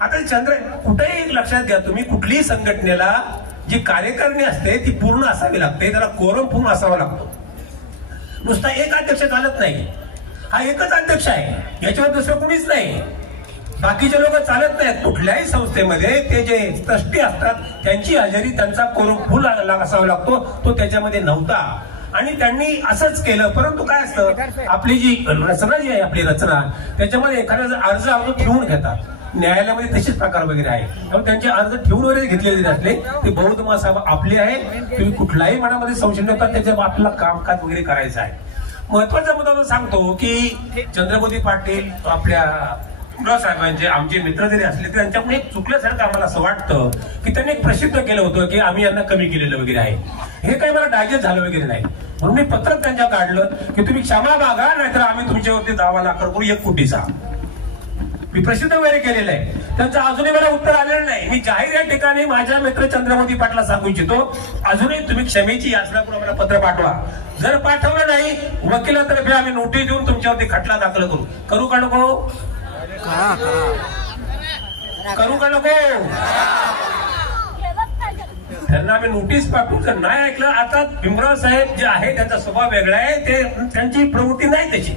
आता कुठेही लक्षात घ्या तुम्ही, कुठलीही संघटनेला जी कार्यकारिणी असते ती पूर्ण असावी लागते, त्याला कोरम पूर्ण असावा लागतो. नुसता एक अध्यक्ष चालत नाही. हा एकच अध्यक्ष आहे, याच्यावर दुसरं कुणीच नाही. बाकीचे लोक चालत नाहीत. कुठल्याही संस्थेमध्ये ते जे ट्रस्टी असतात त्यांची हजेरी, त्यांचा कोरम फुल असावा लागतो. तो त्याच्यामध्ये नव्हता आणि त्यांनी असंच केलं. परंतु काय असतं, आपली जी रचना जी आहे, आपली रचना, त्याच्यामध्ये एखाद्या अर्ज ठेवून घेतात. न्यायालयामध्ये तसेच प्रकार वगैरे आहे. त्यामुळे त्यांचे अर्ज ठेवून वगैरे घेतलेले असले ते बौद्ध महासभा आपली आहे. तुम्ही कुठल्याही मनामध्ये संशय नव्हता, त्याच्या आपल्याला कामकाज वगैरे करायचं आहे. महत्वाचा मुद्दा मी सांगतो की चंद्रमोदी पाटील आपल्या भीमराव साहेबांचे आमचे मित्र जरी असले तरी त्यांच्यामुळे एक चुकल्यासारखं आम्हाला असं वाटतं की त्यांनी एक प्रसिद्ध केलं होतं की आम्ही यांना कमी केलेलं वगैरे आहे. हे काही मला डायजेस्ट झालं वगैरे नाही. म्हणून मी पत्रक त्यांच्या काढलं की तुम्ही क्षमा मागा, नाहीतर आम्ही तुमच्यावरती दावा दाखल करू 1 कोटीचा. मी प्रसिद्ध वगैरे केलेलं आहे. त्यांचं अजूनही मला उत्तर आलेलं नाही. मी जाहीर या ठिकाणी माझ्या मित्र चंद्रमोदी पाटला सांगू इच्छितो, अजूनही तुम्ही क्षमेची याचना करून आम्हाला पत्र पाठवा. जर पाठवलं नाही, वकिलातर्फे आम्ही नोटीस देऊन तुमच्यावरती खटला दाखल करू का नको? करू का नको? त्यांना आम्ही नोटीस पाठवू. जर नाही ऐकलं, आता भीमराव साहेब जे आहे त्यांचा स्वभाव वेगळा आहे, ते त्यांची प्रवृत्ती नाही त्याची.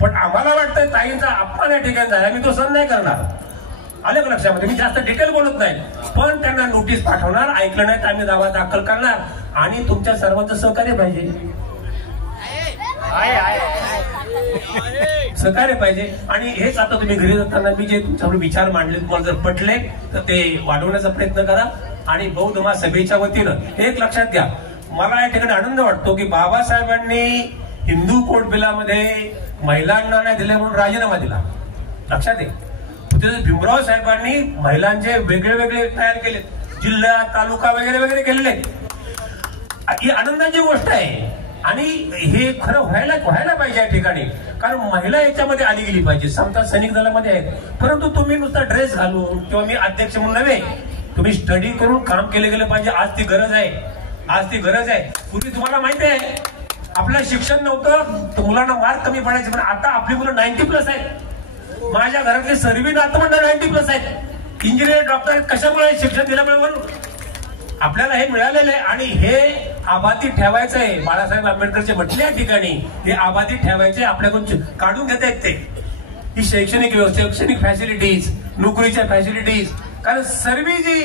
पण आम्हाला वाटतं ताईंचा अपमान या ठिकाणी झाला, मी तो सहन नाही करणार. आलं का लक्षामध्ये? मी जास्त डिटेल बोलत नाही, पण त्यांना नोटीस पाठवणार. ऐकलं नाही तर आम्ही दावा दाखल करणार आणि तुमच्या सर्वांचं सहकार्य पाहिजे. सहकार्य पाहिजे. आणि हेच आता तुम्ही घरी जाताना मी जे तुमच्याकडे विचार मांडले, तुम्हाला जर पटले तर ते वाढवण्याचा प्रयत्न करा. आणि बौद्ध महासभेच्या वतीनं एक लक्षात घ्या, मला या ठिकाणी आनंद वाटतो की बाबासाहेबांनी हिंदू कोड बिलामध्ये महिलांना नाही दिल्या म्हणून राजीनामा दिला. लक्षात आहे. भीमराव साहेबांनी महिलांचे वेगळे वेगळे तयार केले, जिल्हा तालुका वगैरे वगैरे केलेले. ही आनंदाची गोष्ट आहे आणि हे खरं व्हायला पाहिजे या ठिकाणी. कारण महिला याच्यामध्ये आली गेली पाहिजे. समजा सैनिक दलामध्ये आहेत, परंतु तुम्ही नुसता ड्रेस घालून किंवा मी अध्यक्ष म्हणून नव्हे, तुम्ही स्टडी करून काम केले गेलं पाहिजे. आज ती गरज आहे. पूर्वी तुम्हाला माहिती आहे आपलं शिक्षण नव्हतं तर मुलांना मार्क कमी पडायचे, पण आता आपली मुलं 90+ आहेत. माझ्या घरातले सर्व नातवंड 90+ आहेत. इंजिनियर, डॉक्टर कशामुळे? शिक्षण दिल्यामुळे. म्हणून आपल्याला हे मिळालेलं आहे आणि हे आबादी ठेवायचं आहे. बाळासाहेब आंबेडकरचे म्हटल्या ठिकाणी हे आबादी ठेवायचे, आपल्याकडून काढून घेता येत ते. ही शैक्षणिक व्यवस्था, शैक्षणिक फॅसिलिटीज, नोकरीच्या फॅसिलिटीज. कारण सर्व जी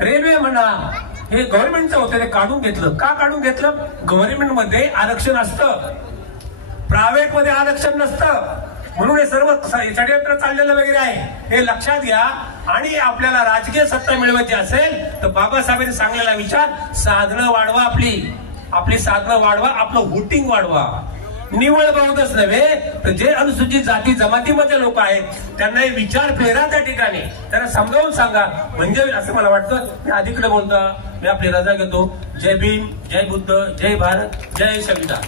रेल्वे म्हणा हे गव्हर्नमेंटचं होतं, ते काढून घेतलं. का काढून घेतलं? गव्हर्नमेंट मध्ये आरक्षण असतं, प्रायव्हेट मध्ये आरक्षण नसतं. म्हणून हे सर्व षडयंत्र चाललेलं वगैरे आहे, हे लक्षात घ्या. आणि आपल्याला राजकीय सत्ता मिळवायची असेल तर बाबासाहेबांनी सांगलेला विचार, साधनं वाढवा, आपली साधनं वाढवा, आपलं वोटिंग वाढवा. निवळ बहुमतच नव्हे तर जे अनुसूचित जाती जमातीमध्ये लोक आहेत त्यांना विचार फेरा त्या ठिकाणी, त्यांना समजावून सांगा. म्हणजे असं मला वाटतं. मी अधिकडे बोलता मी आपली रजा घेतो. जय भीम, जय बुद्ध, जय भारत, जय संविधान.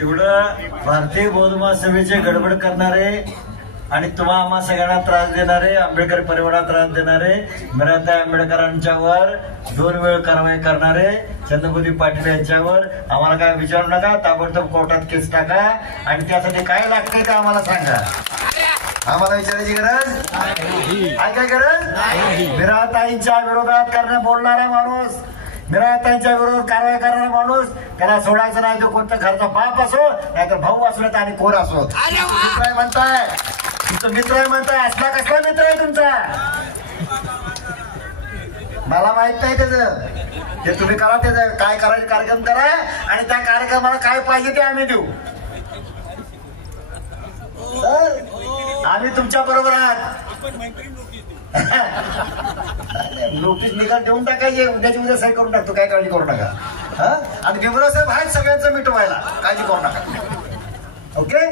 तेवढं भारतीय बौद्ध महासभेचे गडबड करणारे आणि तुम्हा आम्हा सगळ्यांना त्रास देणारे, आंबेडकर परिवाराला त्रास देणारे, मीराताई आंबेडकरांच्यावर 2 वेळ कारवाई करणारे चंद्रकांत पाटील यांच्यावर आम्हाला काय विचारू नका, ताबडतोब कोर्टात केस टाका आणि त्यासाठी काय लागते ते आम्हाला सांगा. आम्हाला विचारायची गरज काय गरज? मीराताईंच्या विरोधात बोलणारा माणूस, मीराताईंच्या विरोधात कारवाई करणारा माणूस त्याला सोडायचं नाही. तो कोणता घरचा बाप असो नाहीतर भाऊ असो नाही आणि कोण असो. मित्र आहे म्हणताय, तुमचं मित्र आहे म्हणताय, असला कसला मित्र आहे तुमचा? मला माहित नाही त्याचं. ते तुम्ही करा, त्याचं काय करायचं कार्यक्रम करा आणि त्या कार्यक्रमाला काय पाहिजे ते आम्ही देऊ. आम्ही तुमच्या बरोबर आहात. नोटीस निकाल देऊन टाकायचे, उद्याची उद्या सही करून टाकतो, काय काळजी करू नका. आणि भीमराव साहेब आहेत सगळ्यांचं मिटवायला, काळजी करू नका. ओके,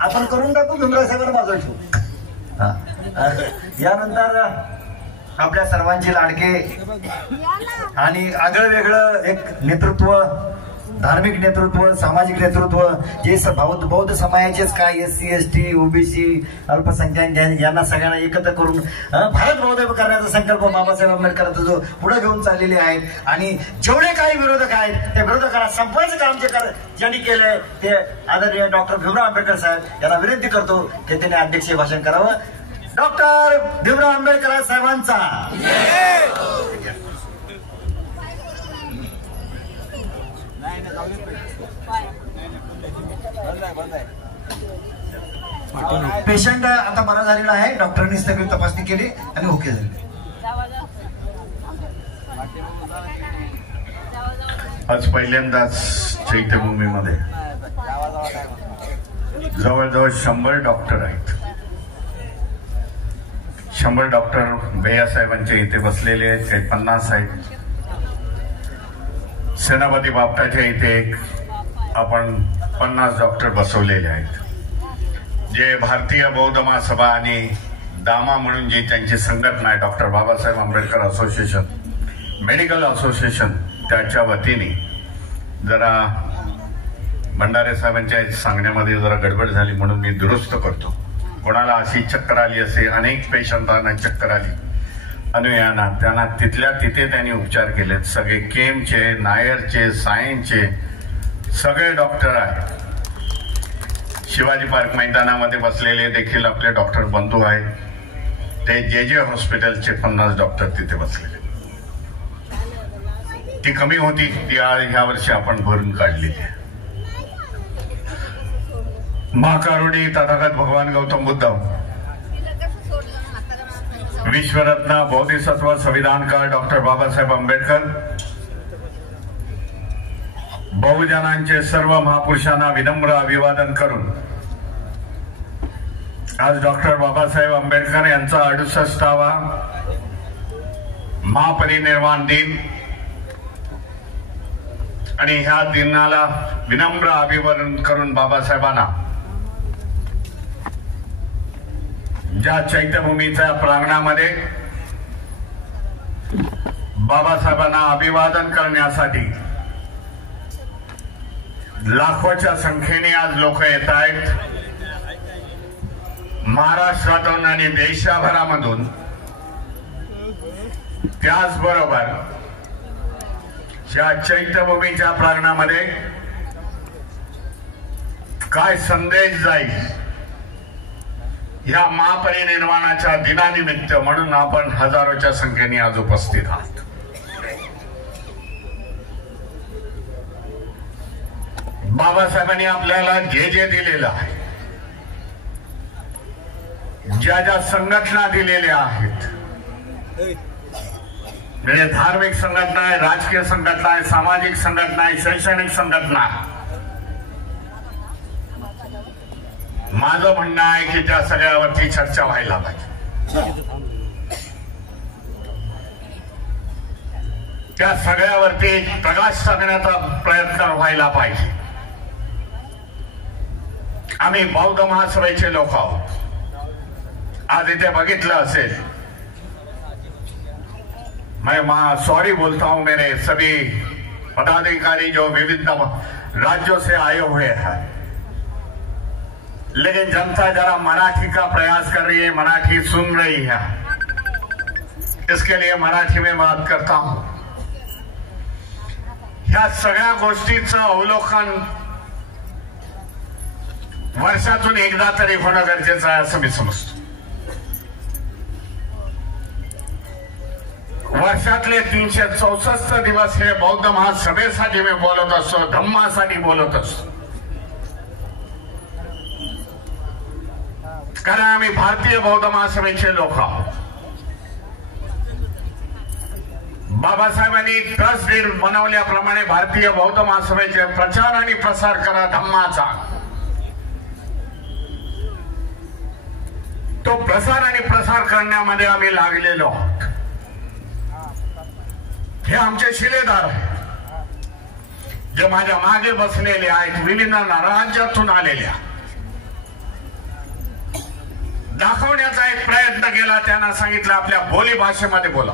आपण करून टाकू, भीमराव साहेबांना बाजूला ठेवू. यानंतर आपल्या सर्वांची लाडके आणि आगळं वेगळं एक नेतृत्व, धार्मिक नेतृत्व, सामाजिक नेतृत्व, जे बौद्ध समाजाचेच काय SC ST OBC अल्पसंख्याक यांना सगळ्यांना एकत्र करून भारत बौद्ध करण्याचा संकल्प बाबासाहेब आंबेडकरांचा जो पुढे घेऊन चाललेले आहेत आणि जेवढे काही विरोधक आहेत त्या विरोधकांना संपवायचं काम ज्यांनी केलंय ते आदरणीय डॉक्टर भीमराव आंबेडकर साहेब यांना विनंती करतो की त्यांनी अध्यक्षीय भाषण करावं. डॉक्टर भीमराव आंबेडकर साहेबांचा पेशंट आता बरा झालेला आहे. डॉक्टरांनी सगळी तपासणी केली आणि ओके झाली. आज पहिल्यांदाच चैत्यभूमीमध्ये जवळजवळ 100 डॉक्टर आहेत. 100 डॉक्टर भैयासाहेबांच्या इथे बसलेले आहेत. काही 50 आहेत. सेनापती बापटाच्या इथे आपण 50 डॉक्टर बसवलेले आहेत. जे भारतीय बौद्ध महासभा आणि दामा म्हणून जी त्यांची संघटना आहे, doctor Babasaheb Ambedkar association, medical association, त्याच्या वतीने जरा भंडारे साहेबांच्या सांगण्यामध्ये जरा गडबड झाली म्हणून मी दुरुस्त करतो. कोणाला अशी चक्कर आली असे, अनेक पेशंटांना चक्कर आली अनुयाना, त्यांना तिथल्या तिथे त्यांनी उपचार केलेत. सगळे केमचे, नायरचे, सायन्सचे सगळे डॉक्टर आहेत. शिवाजी पार्क मैदानामध्ये बसलेले देखील आपले डॉक्टर बंधू आहेत. ते JJ हॉस्पिटलचे 50 डॉक्टर तिथे बसलेले. ती कमी होती, ती ह्या वर्षी आपण भरून काढलेली आहे. महाकारुणी तथागत भगवान गौतम बुद्ध, विश्वरत्न बोधिसत्व संविधानकार डॉक्टर बाबासाहेब आंबेडकर, बहुजनांचे सर्व महापुरुषांना विनम्र अभिवादन करून आज डॉक्टर बाबासाहेब आंबेडकर यांचा 68वा महापरिनिर्वाण दिन आणि ह्या दिनाला विनम्र अभिवादन करून बाबासाहेबांना ज्या चैत्यभूमीच्या प्रांगणामध्ये बाबासाहेबांना अभिवादन करण्यासाठी लाखोच्या संख्येने आज लोक येत आहेत. महाराष्ट्रातून आणि देशभरामधून. त्याचबरोबर या चैत्यभूमीच्या प्रांगणामध्ये काय संदेश जाईल या महापरिनिर्वाणाच्या दिनानिमित्त म्हणून आपण हजारोच्या संख्येने आज उपस्थित आहात. बाबासाहेबांनी आपल्याला जे जे दिलेलं आहे, ज्या ज्या संघटना दिलेल्या आहेत, म्हणजे धार्मिक संघटना आहे, राजकीय संघटना आहे, सामाजिक संघटना आहे, शैक्षणिक संघटना आहे, माझं म्हणणं आहे की त्या सगळ्यावरती चर्चा व्हायला पाहिजे. त्या सगळ्यावरती प्रकाश टाकण्याचा प्रयत्न व्हायला पाहिजे. आम्ही बौद्ध महासभेचे लोक आहोत. आज इथे बघितलं असेल, मैं सॉरी बोलता हूं मेरे सभी पदाधिकारी जो विविध राज्यों से आए हुए हैं, लेकिन जनता जरा मराठी का प्रयास कर रही है, मराठी सुन रही है। इसके लिए मराठी में बात करता हूं। ह्या सगळ्या गोष्टीचं अवलोकन वर्षातून एकदा तरी होणं गरजेचं आहे असं मी समजतो। वर्षातले 364 दिवस हे बौद्ध महासभेसाठी मी बोलत असतो, धम्मासाठी बोलत असतो, कारण आम्ही भारतीय बौद्ध महासभेचे लोक आहोत। बाबासाहेबांनी ट्रस्ट डीड बनवल्याप्रमाणे भारतीय बौद्ध महासभेचे प्रचार आणि प्रसार करा धम्माचा, तो प्रसार आणि प्रसार करण्यामध्ये आम्ही लागलेलो आहोत। हे आमचे शिलेदार आहेत, जे माझ्या मागे बसलेले आहेत, विविध राज्यातून आलेल्या। दाखवण्याचा एक प्रयत्न केला, त्यांना सांगितलं आपल्या बोली भाषेमध्ये बोला,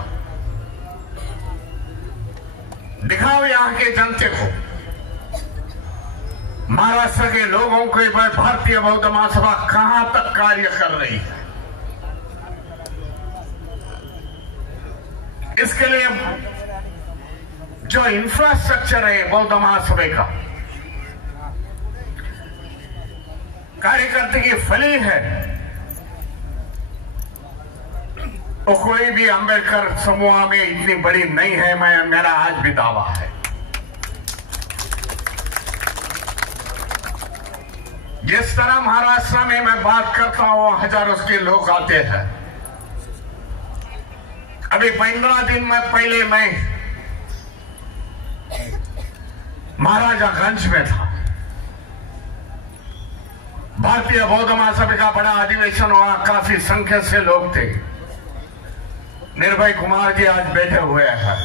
दिखाओ यहाँ के जनते को, महाराष्ट्र के लोगों के भारतीय बौद्ध महासभा कहां तक कार्य कर रही है। इसके लिए जो इंफ्रास्ट्रक्चर है बौद्ध महासभा का, कार्यकर्ता की फली है, वो कोई भी अंबेडकर समूह में इतनी बड़ी नहीं है। मेरा आज भी दावा है, जिस तरह महाराष्ट्र में मैं बात करता हूं हजारों के लोग आते हैं। अभी 15 दिन में पहले मैं महाराजागंज में था, भारतीय बौद्ध महासभा का बड़ा अधिवेशन हुआ, काफी संख्या से लोग थे। निर्भय कुमार जी आज बैठे हुए हैं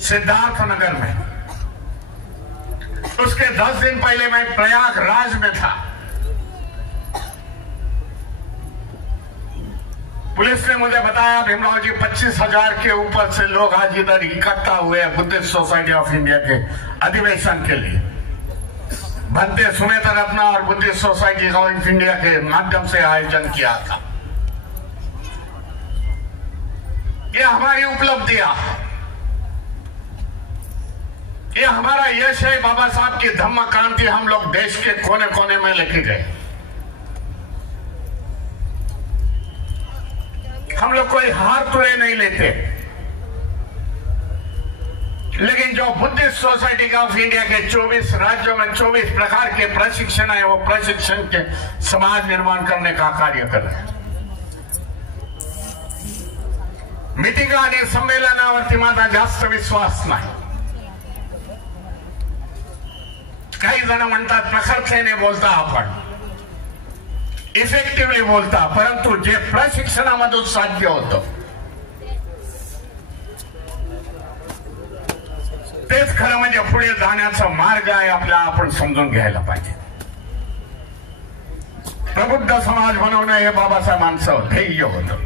सिद्धार्थ नगर में। उसके 10 दिन पहले मैं प्रयागराज में था। पुलिस ने मुझे बताया भीमराव जी 25,000 के ऊपर से लोग आज इधर इकट्ठा हुए हैं बुद्धिस्ट सोसाइटी ऑफ इंडिया के अधिवेशन के लिए। भंते सुमेत रत्ना और बुद्धिस्ट सोसाइटी ऑफ इंडिया के माध्यम से आयोजन किया था। ये हमारी उपलब्धियां, ये हमारा यश है। बाबा साहब की धम्म क्रांति हम लोग देश के कोने कोने में लेके गए। हम लोग कोई हार तुड़े नहीं लेते, लेकिन जो बुद्धिस्ट सोसाइटी ऑफ इंडिया के 24 राज्यों में 24 प्रकार के प्रशिक्षण है, वो प्रशिक्षण के समाज निर्माण करने का कार्य कर रहे हैं। मीटिंग आणि संमेलनावरती माझा जास्त विश्वास नाही। काही जण म्हणतात प्रखरतेने बोलता आपण, इफेक्टिव्हली बोलता, परंतु जे प्रशिक्षणामधून साध्य होतं तेच खरं म्हणजे पुढे जाण्याचा मार्ग आहे आपला, आपण समजून घ्यायला पाहिजे। प्रबुद्ध समाज बनवणं हे बाबासाहेबांचं ध्येय होतं।